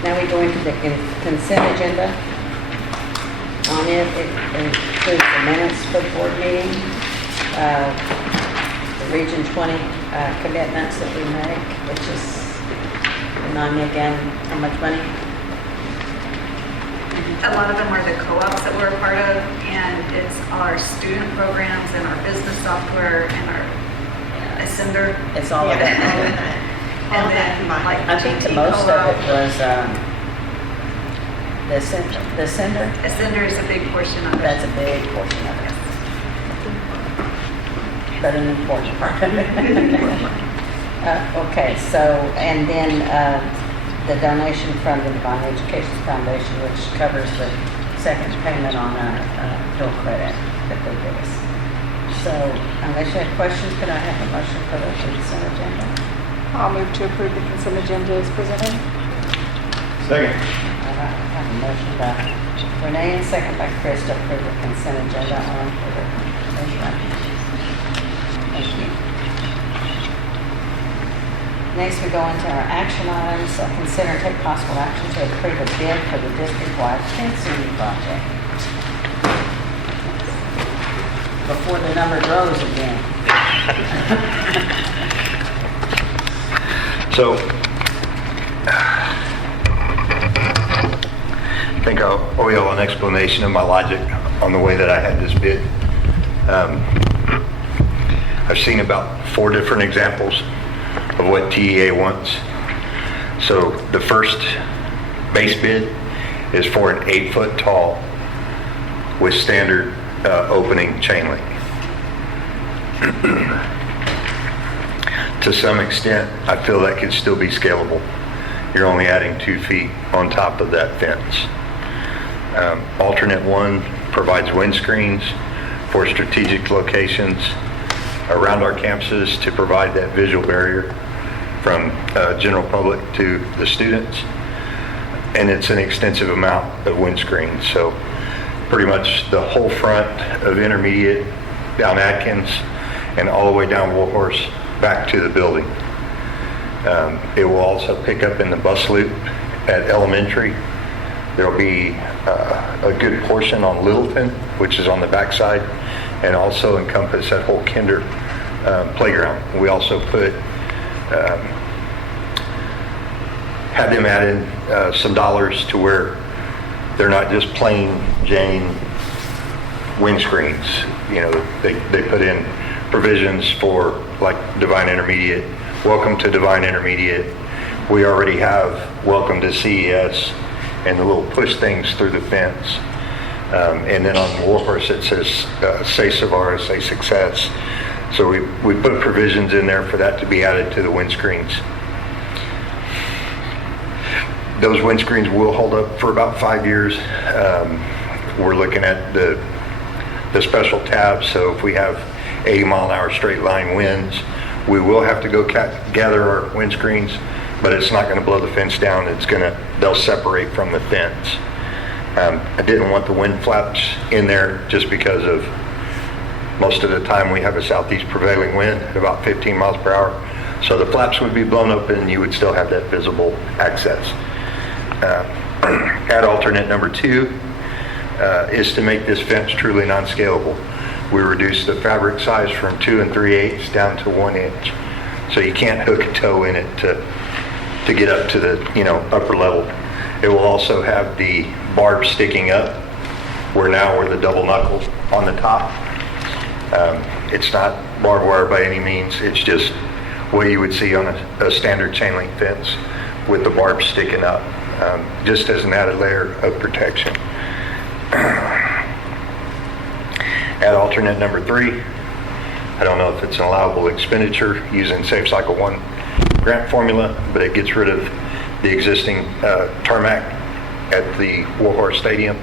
Now we go into the consent agenda. on it. It includes the minutes for the board meeting, the Region 20 commitments that we make, which is, remind me again, how much money? A lot of them are the co-ops that we're a part of, and it's our student programs and our business software and our Ascender. It's all of Yeah, that. all of that. And All that then combined. like I think the GT most of co-op. it was the Cinder. Ascender is a big portion of it. That's a big portion of it, but an important part of it. Okay, so, and then the donation from the Devine Education Foundation, which covers the second payment on our bill credit that they give us. So, unless you have questions, could I have a motion for the consent agenda? I'll move to approve the consent agenda as presented. Second. All right, I have a motion by Renee and second by Chris to approve the consent agenda. All in favor? Raise your right hand. Thank you. Next, we go into our action items. Consider and take possible action to approve a bid for the district-wide fencing project. Before the number grows again. So, I think I'll owe you all an explanation of my logic on the way that I had this bid. I've seen about 4 different examples of what TEA wants. So the first base bid is for an 8-foot tall with standard opening chain link. To some extent, I feel that could still be scalable. You're only adding 2 feet on top of that fence. Alternate 1 provides windscreens for strategic locations around our campuses to provide that visual barrier from general public to the students. And it's an extensive amount of windscreens. So pretty much the whole front of Intermediate down Atkins and all the way down Warhorse back to the building. It will also pick up in the bus loop at Elementary. There'll be a good portion on Littleton, which is on the backside, and also encompass that whole kinder playground. We also had them add in some dollars to where they're not just plain Jane windscreens. You know, they put in provisions for like Devine Intermediate, welcome to Devine Intermediate. We already have welcome to CES and the little push things through the fence. And then on Warhorse it says say Savara, say Success. So we put provisions in there for that to be added to the windscreens. Those windscreens will hold up for about 5 years. We're looking at the special tabs, so if we have 80-mile-an-hour straight line winds, we will have to go gather our windscreens, but it's not going to blow the fence down. They'll separate from the fence. I didn't want the wind flaps in there just because of most of the time we have a southeast prevailing wind at about 15 miles per hour. So the flaps would be blown open and you would still have that visible access. Add alternate number 2 is to make this fence truly non-scalable. We reduced the fabric size from 2 3/8 down to 1 inch. So you can't hook a toe in it to get up to the upper level. It will also have the barb sticking up where the double knuckle on the top. It's not barbed wire by any means. It's just what you would see on a standard chain link fence with the barb sticking up, just as an added layer of protection. Add alternate number 3. I don't know if it's an allowable expenditure using Safe Cycle 1 grant formula, but it gets rid of the existing tarmac at the Warhorse Stadium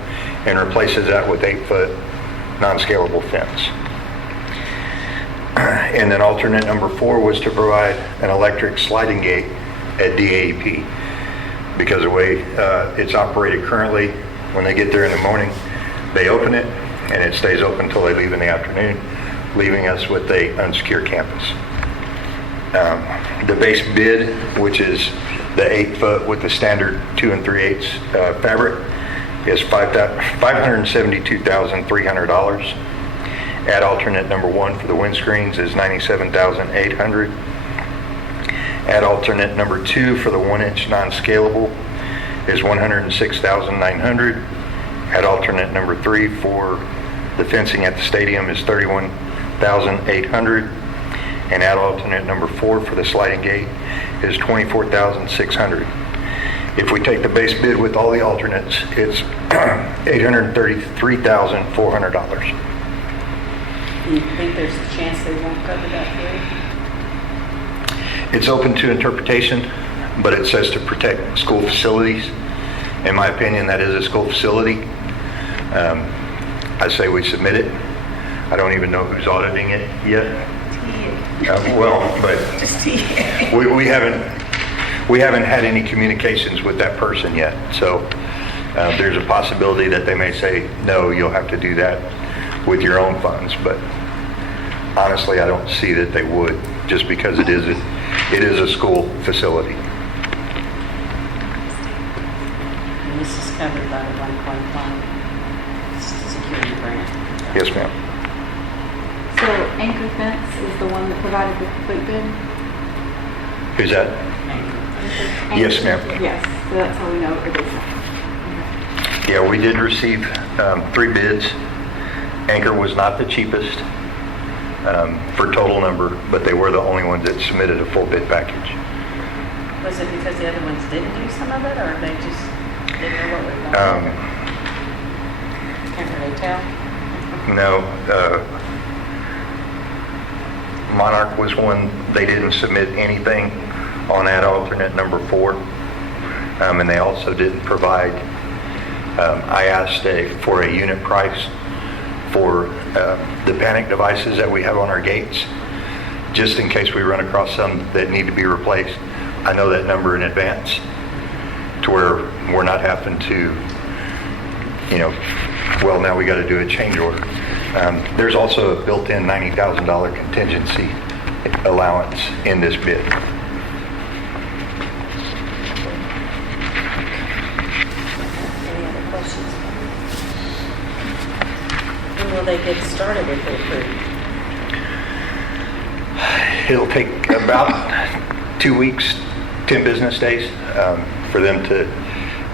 and replaces that with 8-foot non-scalable fence. And then alternate number 4 was to provide an electric sliding gate at DAEP, because the way it's operated currently, when they get there in the morning, they open it and it stays open until they leave in the afternoon, leaving us with an unsecured campus. The base bid, which is the 8-foot with the standard 2 3/8 fabric, is $572,300. Ad alternate number 1 for the windscreens is $97,800. Ad alternate number 2 for the 1-inch non-scalable is $106,900. Ad alternate number 3 for the fencing at the stadium is $31,800. And ad alternate number 4 for the sliding gate is $24,600. If we take the base bid with all the alternates, it's $833,400. Do you think there's a chance they won't cover that here? It's open to interpretation, but it says to protect school facilities. In my opinion, that is a school facility. I say we submit it. I don't even know who's auditing it yet. But we haven't had any communications with that person yet. So there's a possibility that they may say, no, you'll have to do that with your own funds. But honestly, I don't see that they would, just because it is a school facility. And this is covered by the 1.1 security grant. Yes, ma'am. So Anchor Fence is the one that provided the complete bid? Who's that? Yes, ma'am. Yes, so that's how we know it is. Yeah, we did receive 3 bids. Anchor was not the cheapest for total number, but they were the only ones that submitted a full bid package. Was it because the other ones didn't do some of it, or they just didn't know what we wanted? Can't really tell. No. Monarch was one, they didn't submit anything on ad alternate number 4. And they also didn't provide, I asked for a unit price for the panic devices that we have on our gates, just in case we run across some that need to be replaced. I know that number in advance, to where we're not having to, well, now we got to do a change order. There's also a built-in $90,000 contingency allowance in this bid. Any other questions? When will they get started if they approve? It'll take about 2 weeks, 10 business days, for them to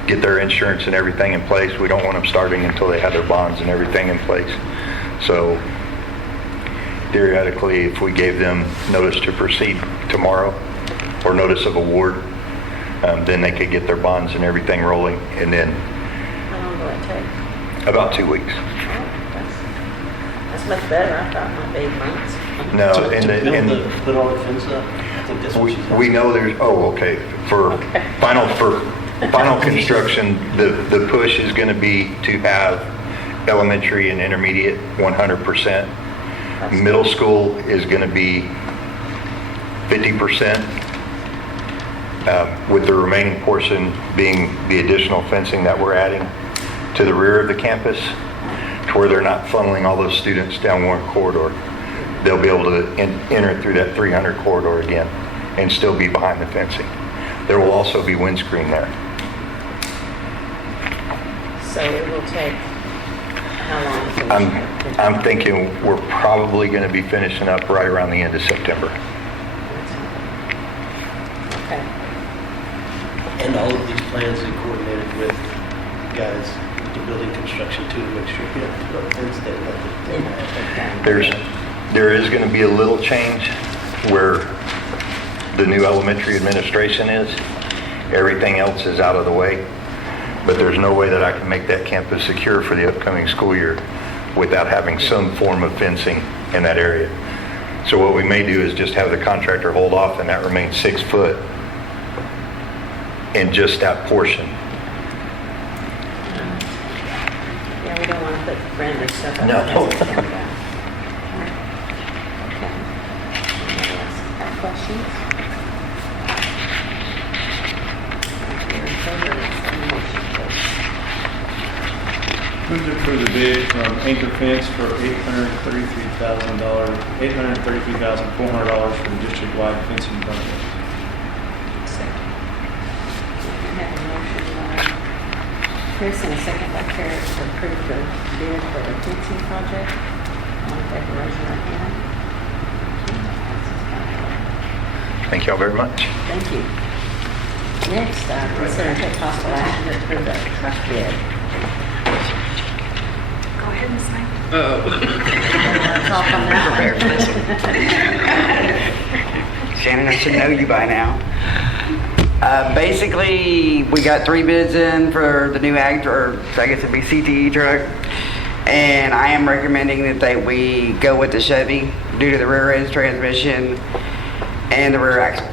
get their insurance and everything in place. We don't want them starting until they have their bonds and everything in place. So theoretically, if we gave them notice to proceed tomorrow, or notice of award, then they could get their bonds and everything rolling, and then How long will it take? about 2 weeks. That's much better. I thought it might be months. No, To put all the fence up? I think that's what she's we know there's, for final construction, the push is going to be to have elementary and intermediate 100%. Middle school is going to be 50%, with the remaining portion being the additional fencing that we're adding to the rear of the campus, to where they're not funneling all those students down one corridor. They'll be able to enter through that 300 corridor again and still be behind the fencing. There will also be windscreen there. So it will take how long? to finish? I'm thinking we're probably going to be finishing up right around the end of September. Okay. And all of these plans are coordinated with guys, the building construction too, to make sure we have to put up fence there. There is going to be a little change where the new elementary administration is. Everything else is out of the way. But there's no way that I can make that campus secure for the upcoming school year without having some form of fencing in that area. So what we may do is just have the contractor hold off, and that remains 6 foot in just that portion. Yeah, we don't want to put brand new stuff up. No. Okay. Anybody else have questions? You're in favor of this motion, please. Move to approve the bid from Anchor Fence for $833,400 for the district-wide fencing project. I have a motion by Chris and a second by Carrie to approve the bid for the fencing project. All in favor, raise your right hand. Thank y'all very much. Thank you. Next, consider and take possible action to approve the truck bid. Go ahead, Ms. Knight. Talk on that one. Shannon, I should know you by now. Basically, we got 3 bids in for the new ag, or I guess it'd be CTE truck. And I am recommending that we go with the Chevy due to the rear end transmission and the rear axle.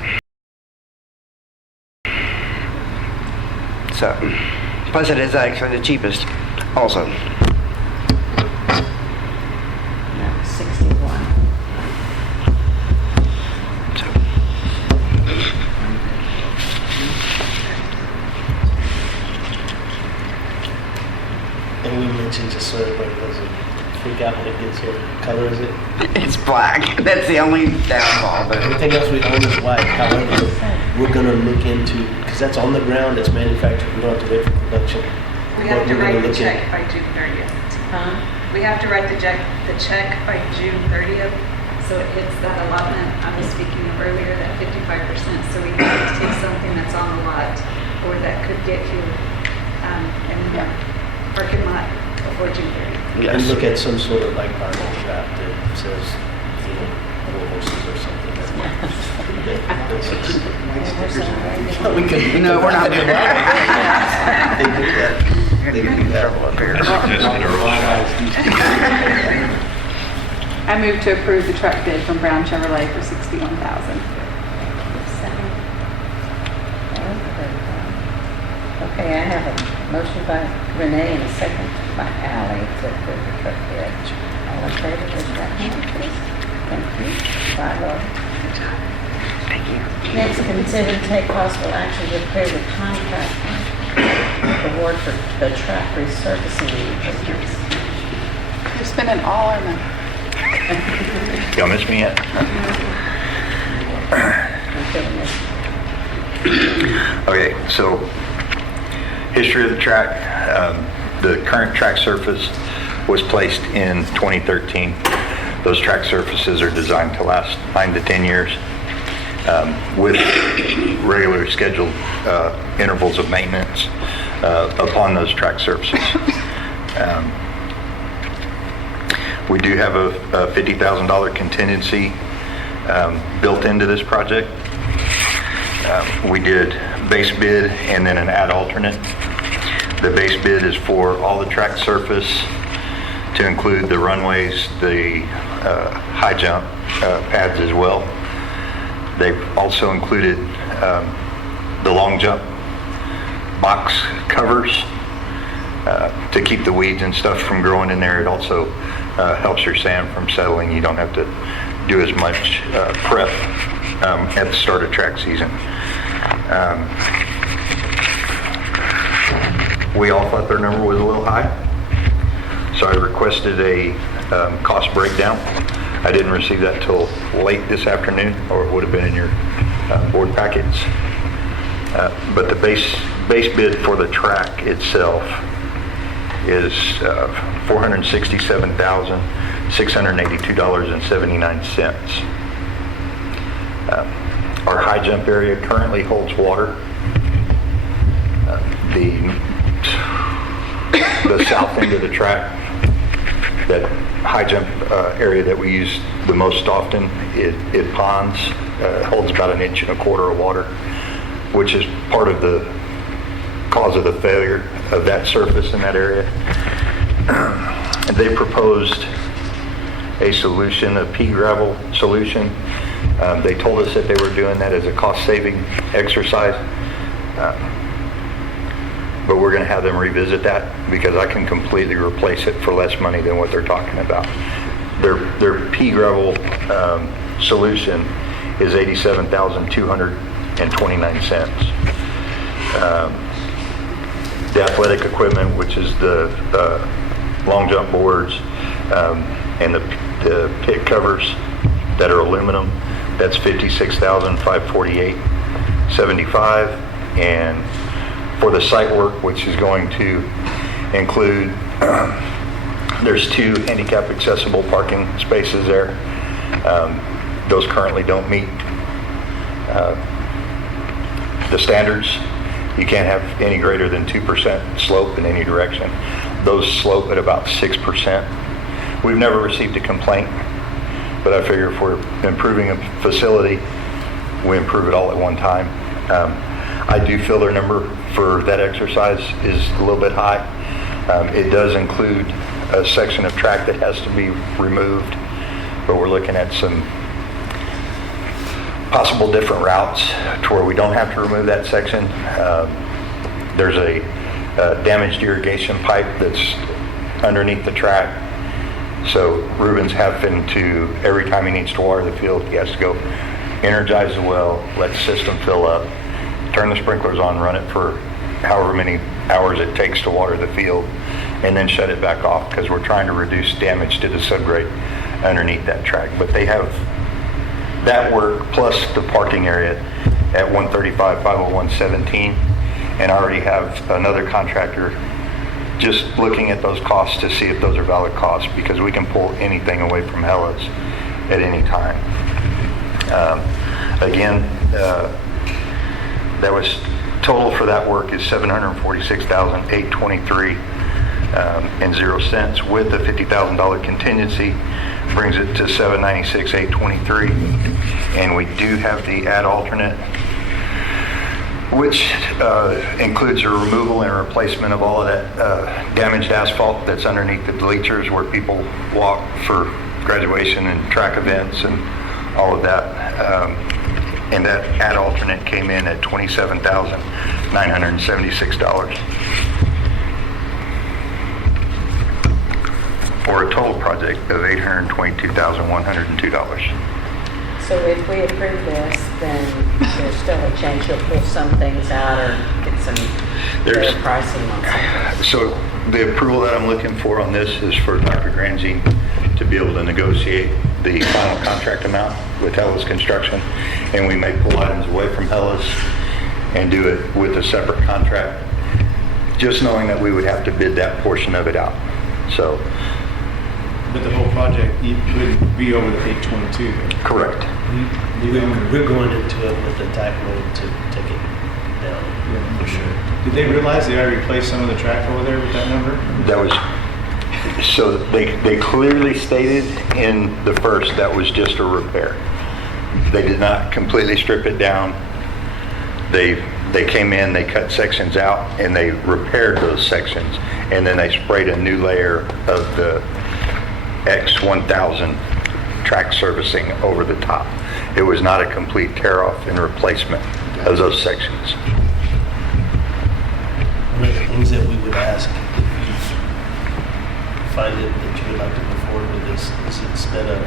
So, plus it is actually the cheapest also. No, 61. And we mentioned, just so everybody doesn't freak out when it gets here, what color is it? It's black. That's the only downfall, but Everything else we own is white. However, we're gonna look into, because that's on the ground, it's manufactured, we don't have to wait for production. We have But to we're gonna write the look in- check by June 30th. Huh? We have to write the check by June 30th, so it hits that allotment I was speaking of earlier, that 55%. So we have to take something that's on the lot or that could get you in the parking lot before June 30th. And look at some sort of like barcode trap that says, you know, little horses or something. We could. No, we're not doing that. They do that. They do that. I move to approve the truck bid from Brown Chevrolet for $61,000. Second. Okay, I have a motion by Renee and a second by Ally to approve the truck bid. All in favor, raise your right hand, please. Thank you. 5-0. Thank you. Next, consider and take possible action to approve the contract award for the track resurfacing improvements. You're spending all our money. Y'all miss me yet? Okay, so history of the track. The current track surface was placed in 2013. Those track surfaces are designed to last 9 to 10 years with regular scheduled intervals of maintenance upon those track surfaces. We do have a $50,000 contingency built into this project. We did base bid and then an ad alternate. The base bid is for all the track surface to include the runways, the high jump pads as well. They've also included the long jump box covers to keep the weeds and stuff from growing in there. It also helps your sand from settling. You don't have to do as much prep at the start of track season. We all thought their number was a little high, so I requested a cost breakdown. I didn't receive that till late this afternoon, or it would have been in your board packets. But the base bid for the track itself is $467,682.79. Our high jump area currently holds water. The south end of the track, that high jump area that we use the most often, it ponds, holds about 1.25 inches of water, which is part of the cause of the failure of that surface in that area. They proposed a solution, a pea gravel solution. They told us that they were doing that as a cost-saving exercise. But we're going to have them revisit that because I can completely replace it for less money than what they're talking about. Their pea gravel solution is $87,229. The athletic equipment, which is the long jump boards and the pit covers that are aluminum, that's $56,548.75, and for the site work, which is going to include, there's 2 handicap accessible parking spaces there. Those currently don't meet the standards. You can't have any greater than 2% slope in any direction. Those slope at about 6%. We've never received a complaint, but I figure if we're improving a facility, we improve it all at one time. I do feel their number for that exercise is a little bit high. It does include a section of track that has to be removed, but we're looking at some possible different routes to where we don't have to remove that section. There's a damaged irrigation pipe that's underneath the track. So Ruben's having to, every time he needs to water the field, he has to go energize the well, let the system fill up, turn the sprinklers on, run it for however many hours it takes to water the field, and then shut it back off because we're trying to reduce damage to the subgrade underneath that track. But they have that work plus the parking area at 135, 501, 17, and I already have another contractor just looking at those costs to see if those are valid costs, because we can pull anything away from Hellas at any time. Again, that was total for that work is $746,823 and 0 cents. With the $50,000 contingency, brings it to $796,823. And we do have the ad alternate, which includes a removal and replacement of all of that damaged asphalt that's underneath the bleachers where people walk for graduation and track events and all of that. And that ad alternate came in at $27,976. For a total project of $822,102. So if we approve this, then there's still a chance you'll pull some things out or get some better pricing on something. So the approval that I'm looking for on this is for Dr. Granzine to be able to negotiate the final contract amount with Hellas Construction, and we may pull items away from Hellas and do it with a separate contract, just knowing that we would have to bid that portion of it out. So. But the whole project, it would be over the 822. Correct. We're going into it with the attack mode to take it down, for sure. Did they realize they already replaced some of the track over there with that number? That was, so they clearly stated in the first that was just a repair. They did not completely strip it down. They came in, they cut sections out, and they repaired those sections, and then they sprayed a new layer of the X1000 track servicing over the top. It was not a complete tear off and replacement of those sections. One of the things that we would ask, if you find it that you would like to move forward with this, is instead of,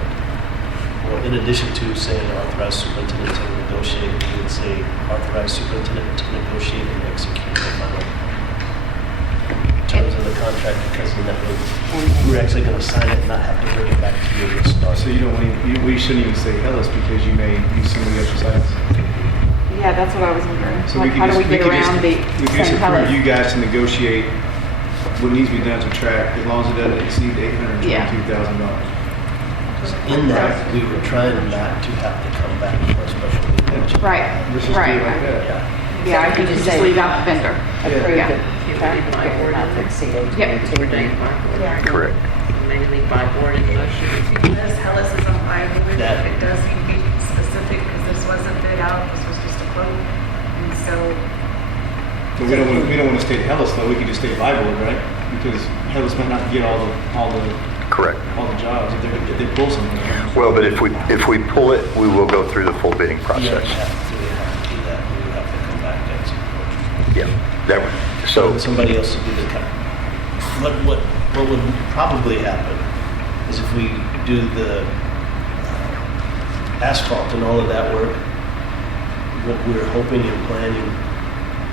well, in addition to saying authorized superintendent to negotiate, we would say authorized superintendent to negotiate and execute the final terms of the contract, because then that way we're actually going to sign it and not have to bring it back to you at the start. So you don't want to, we shouldn't even say Hellas because you may use some of the other sites. Yeah, that's what I was wondering. So Like, how do we get around the we could just same approve color? you guys to negotiate what needs to be done to track as long as it doesn't exceed $822,000. In that, we were trying not to have to come back for a special meeting. Right, Let's just do right. it like that. Yeah, I think you just leave out the vendor. Approve Yeah. the track repair not to exceed Yep. 822. Correct. Maybe leave by board in motion. Because Hellas is on fire, That- it does need to be specific, because this wasn't bid out, this was just a quote. And so, But we don't want to state Hellas though, we could just state Bible, right? Because Hellas might not get all the Correct. jobs if they pull something. Well, but if we pull it, we will go through the full bidding Yeah, process. we have to do that. We would have to come back and execute. Yeah. That would, so Somebody else would do the cut. What would probably happen is if we do the asphalt and all of that work, what we're hoping and planning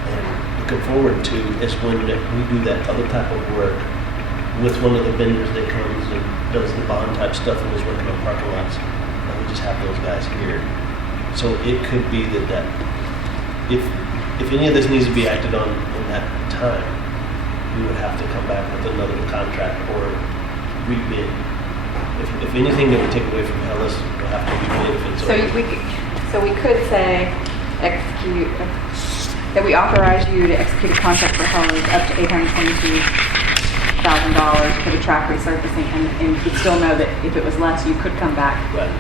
and looking forward to is when we do that other type of work with one of the vendors that comes and does the bond type stuff and is working on parking lots, and we just have those guys here. So it could be that if any of this needs to be acted on in that time, we would have to come back with another contract or rebid. If anything that we take away from Hellas, we'll have to rebid if it's already. So we could say execute, that we authorize you to execute a contract for Hellas up to $822,000 for the track resurfacing, and you could still know that if it was less, you could come back Right.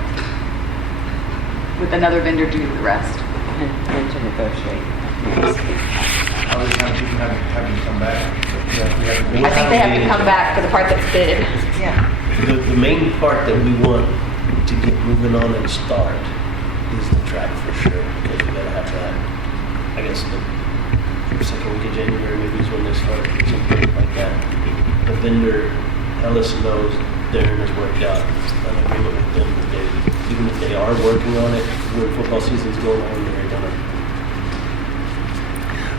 with another vendor to do the rest. And to negotiate. How many times you can have them come back? I think they have to come back for the part that's bid. Yeah. The main part that we want to get moving on and start is the track for sure, because we gotta have that, I guess, the second week of January maybe is when they start, something like that. The vendor, Ellis knows Darren has worked out an agreement with them that they, even if they are working on it, when football season's going on, they're gonna.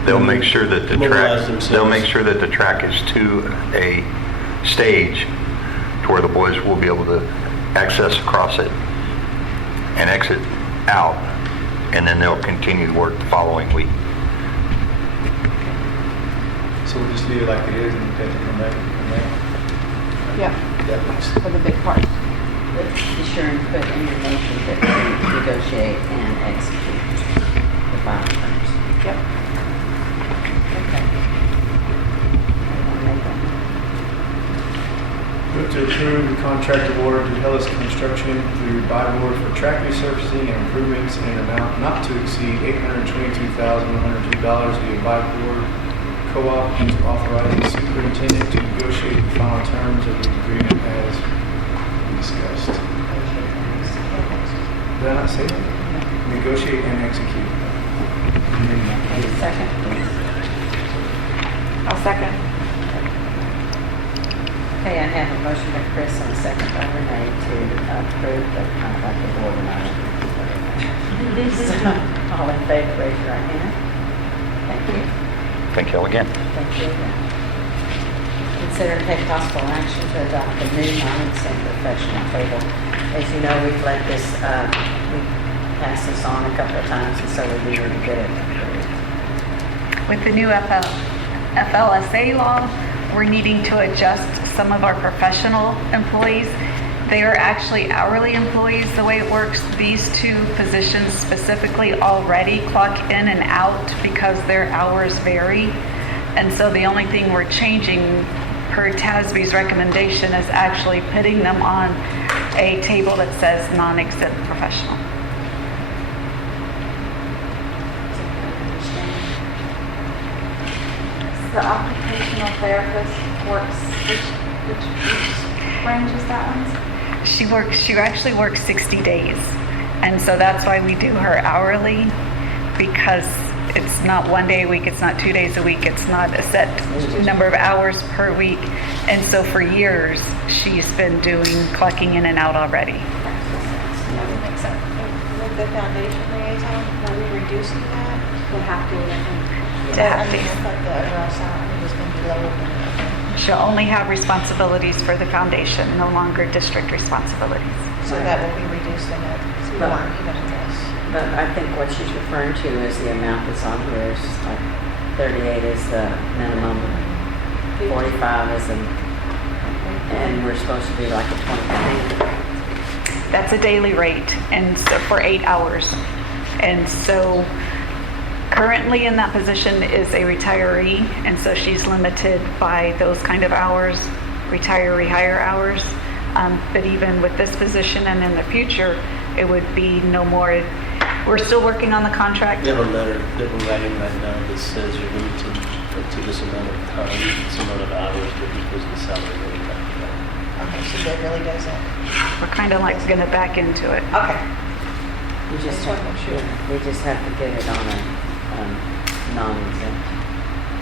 They'll make sure that the Mobilize track, themselves. they'll make sure that the track is to a stage to where the boys will be able to access across it and exit out, and then they'll continue to work the following week. So we'll just leave it like it is and you have to come back and make. Yeah, That makes for the big part. But be sure and put in your motion that we negotiate and execute the final terms. Yep. Okay. Anyone make that? Move to approve the contract award to Hellas Construction through buy board for track resurfacing and improvements in an amount not to exceed $822,102 via buy board co-op and to authorize the superintendent to negotiate the final terms of the agreement as discussed. Did I not say that? Negotiate and execute. Okay, second, please. I'll second. Okay, I have a motion by Chris and a second by Renee to approve the, kind of like the board and I. All in favor, raise your right hand. Thank you. Thank you all again. Thank you. Consider and take possible action to adopt the new non-exempt professional table. As you know, we've let this, we passed this on a couple of times, and so we need to get it approved. With the new FLSA law, we're needing to adjust some of our professional employees. They are actually hourly employees the way it works. These two positions specifically already clock in and out because their hours vary. And so the only thing we're changing per TASB's recommendation is actually putting them on a table that says non-exempt professional. The occupational therapist works, which range is that one? She actually works 60 days. And so that's why we do her hourly, because it's not 1 day a week, it's not 2 days a week, it's not a set number of hours per week. And so for years, she's been clocking in and out already. With the foundation liaison, are we reducing that? We'll have to, I think. To have I mean, these. I thought the overall salary was going to be lower than that. She'll only have responsibilities for the foundation, no longer district responsibilities. So that will be reducing it more even this. But I think what she's referring to is the amount that's on here is like 38 is the minimum, 45 is the, and we're supposed to be like a 20. That's a daily rate, and so for 8 hours. And so currently in that position is a retiree, and so she's limited by those kind of hours, retiree hire hours. But even with this position and in the future, it would be no more. We're still working on the contract. They have a letter that we're writing right now that says you're limited to this amount of time, this amount of hours, but equals the salary that we talked about. Okay, so that really doesn't. We're kind of like going to back into it. Okay. We just have to, we just have to get it on a non-exempt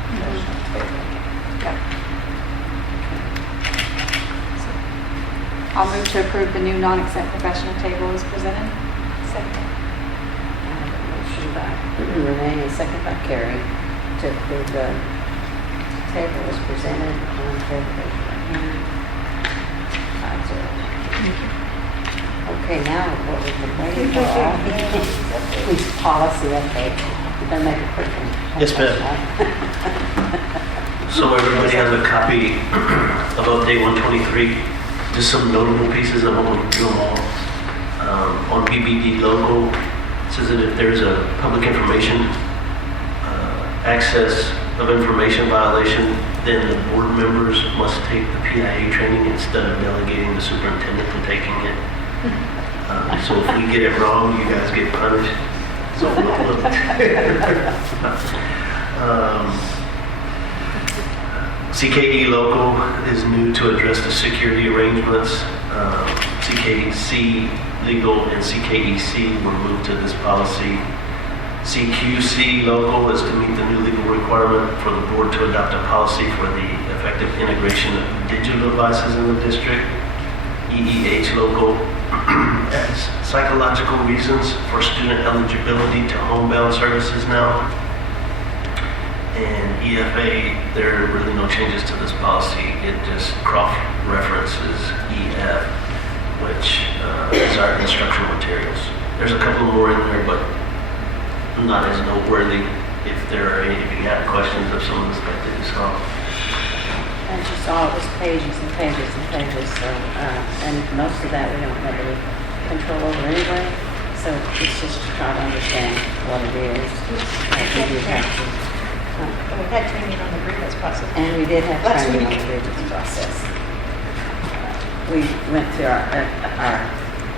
professional table. I'll move to approve the new non-exempt professional table as presented. Second. I have a motion by Renee and second by Carrie to approve the table as presented. All in favor, raise your right hand. 5-0. Okay, now what we've been waiting for, policy update. You better make it quick one. Yes, ma'am. So everybody has a copy of Update 123, just some notable pieces. I won't do them all. On BBD local, it says that if there's a public information access of information violation, then the board members must take the PIA training instead of delegating the superintendent to taking it. So if we get it wrong, you guys get punished. So CKE local is new to address the security arrangements. CKC legal and CKEC were moved to this policy. CQC local is to meet the new legal requirement for the board to adopt a policy for the effective integration of digital devices in the district. EEH local has psychological reasons for student eligibility to homebound services now. And EFA, there are really no changes to this policy. It just cross-references EF, which is our instructional materials. There's a couple more in there, but not as noteworthy. If you have questions of some of the stuff that you saw. As you saw, it was pages and pages and pages, so, and most of that we don't have any control over anyway, so it's just to try to understand what it is. We do have to. And we had training on the grievance process. And we did have Last training on week. the grievance process. We went through our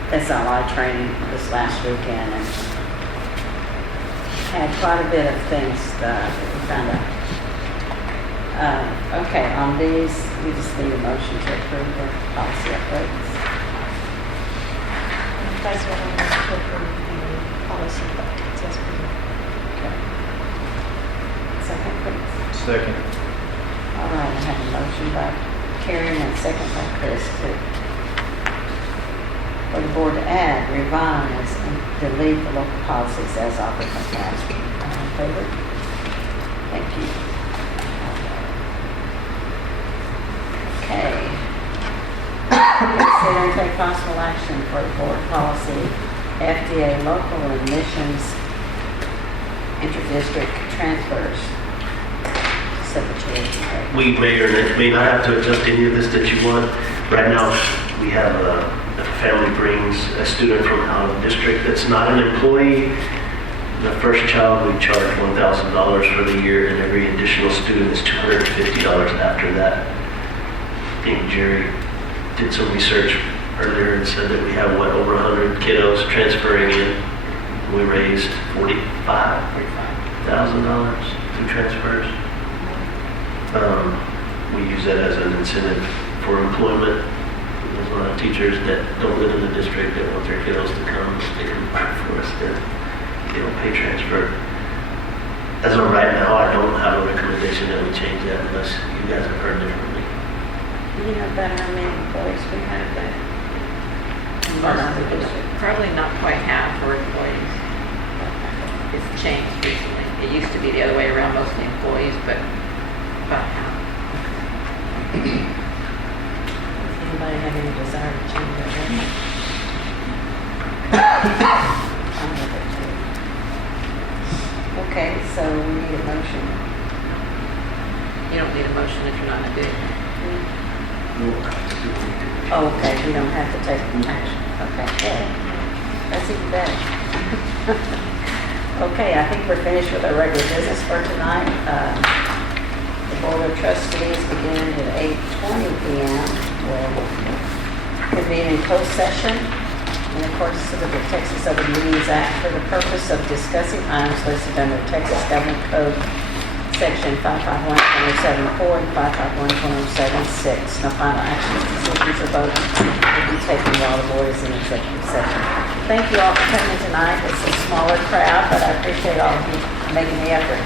SLI training this last weekend and had quite a bit of things that we found out. Okay, on these, we just need a motion to approve the policy updates. Vice President, to approve the policy updates as presented. Okay. Second, please. Second. All right, I have a motion by Karen and a second by Chris for the board to add, revise, and delete the local policies as offered by last week. All in favor? Thank you. Okay. Consider and take possible action for the board policy, FDA local admissions, interdistrict transfers. We may or may not have to adjust any of this that you want. Right now, we have if a family brings a student from out of district that's not an employee. The first child, we charge $1,000 for the year, and every additional student is $250 after that. I think Jerry did some research earlier and said that we have, over 100 kiddos transferring in. We raised $45,000 through transfers. We use that as an incentive for employment. There's a lot of teachers that don't live in the district that want their kiddos to come. They can work for us. They don't pay transfer. As of right now, I don't have a recommendation that we change that unless you guys have heard differently. You know better how many employees we have there? Probably not quite half for employees. It's changed recently. It used to be the other way around, mostly employees, but about half. Does anybody have any desire to change that? I'm with it too. Okay, so we need a motion. You don't need a motion if you're not going to do it. Oh, okay, we don't have to take action. Okay, that's even better. Okay, I think we're finished with our regular business for tonight. The Board of Trustees begin at 8:20 p.m. We'll convene in closed session in accordance with the Texas Open Meetings Act for the purpose of discussing items listed under Texas Government Code Section 551.074 and 551.076. No final actions, decisions, or votes will be taken while the board is in executive session. Thank you all for coming tonight. It's a smaller crowd, but I appreciate all of you making the effort.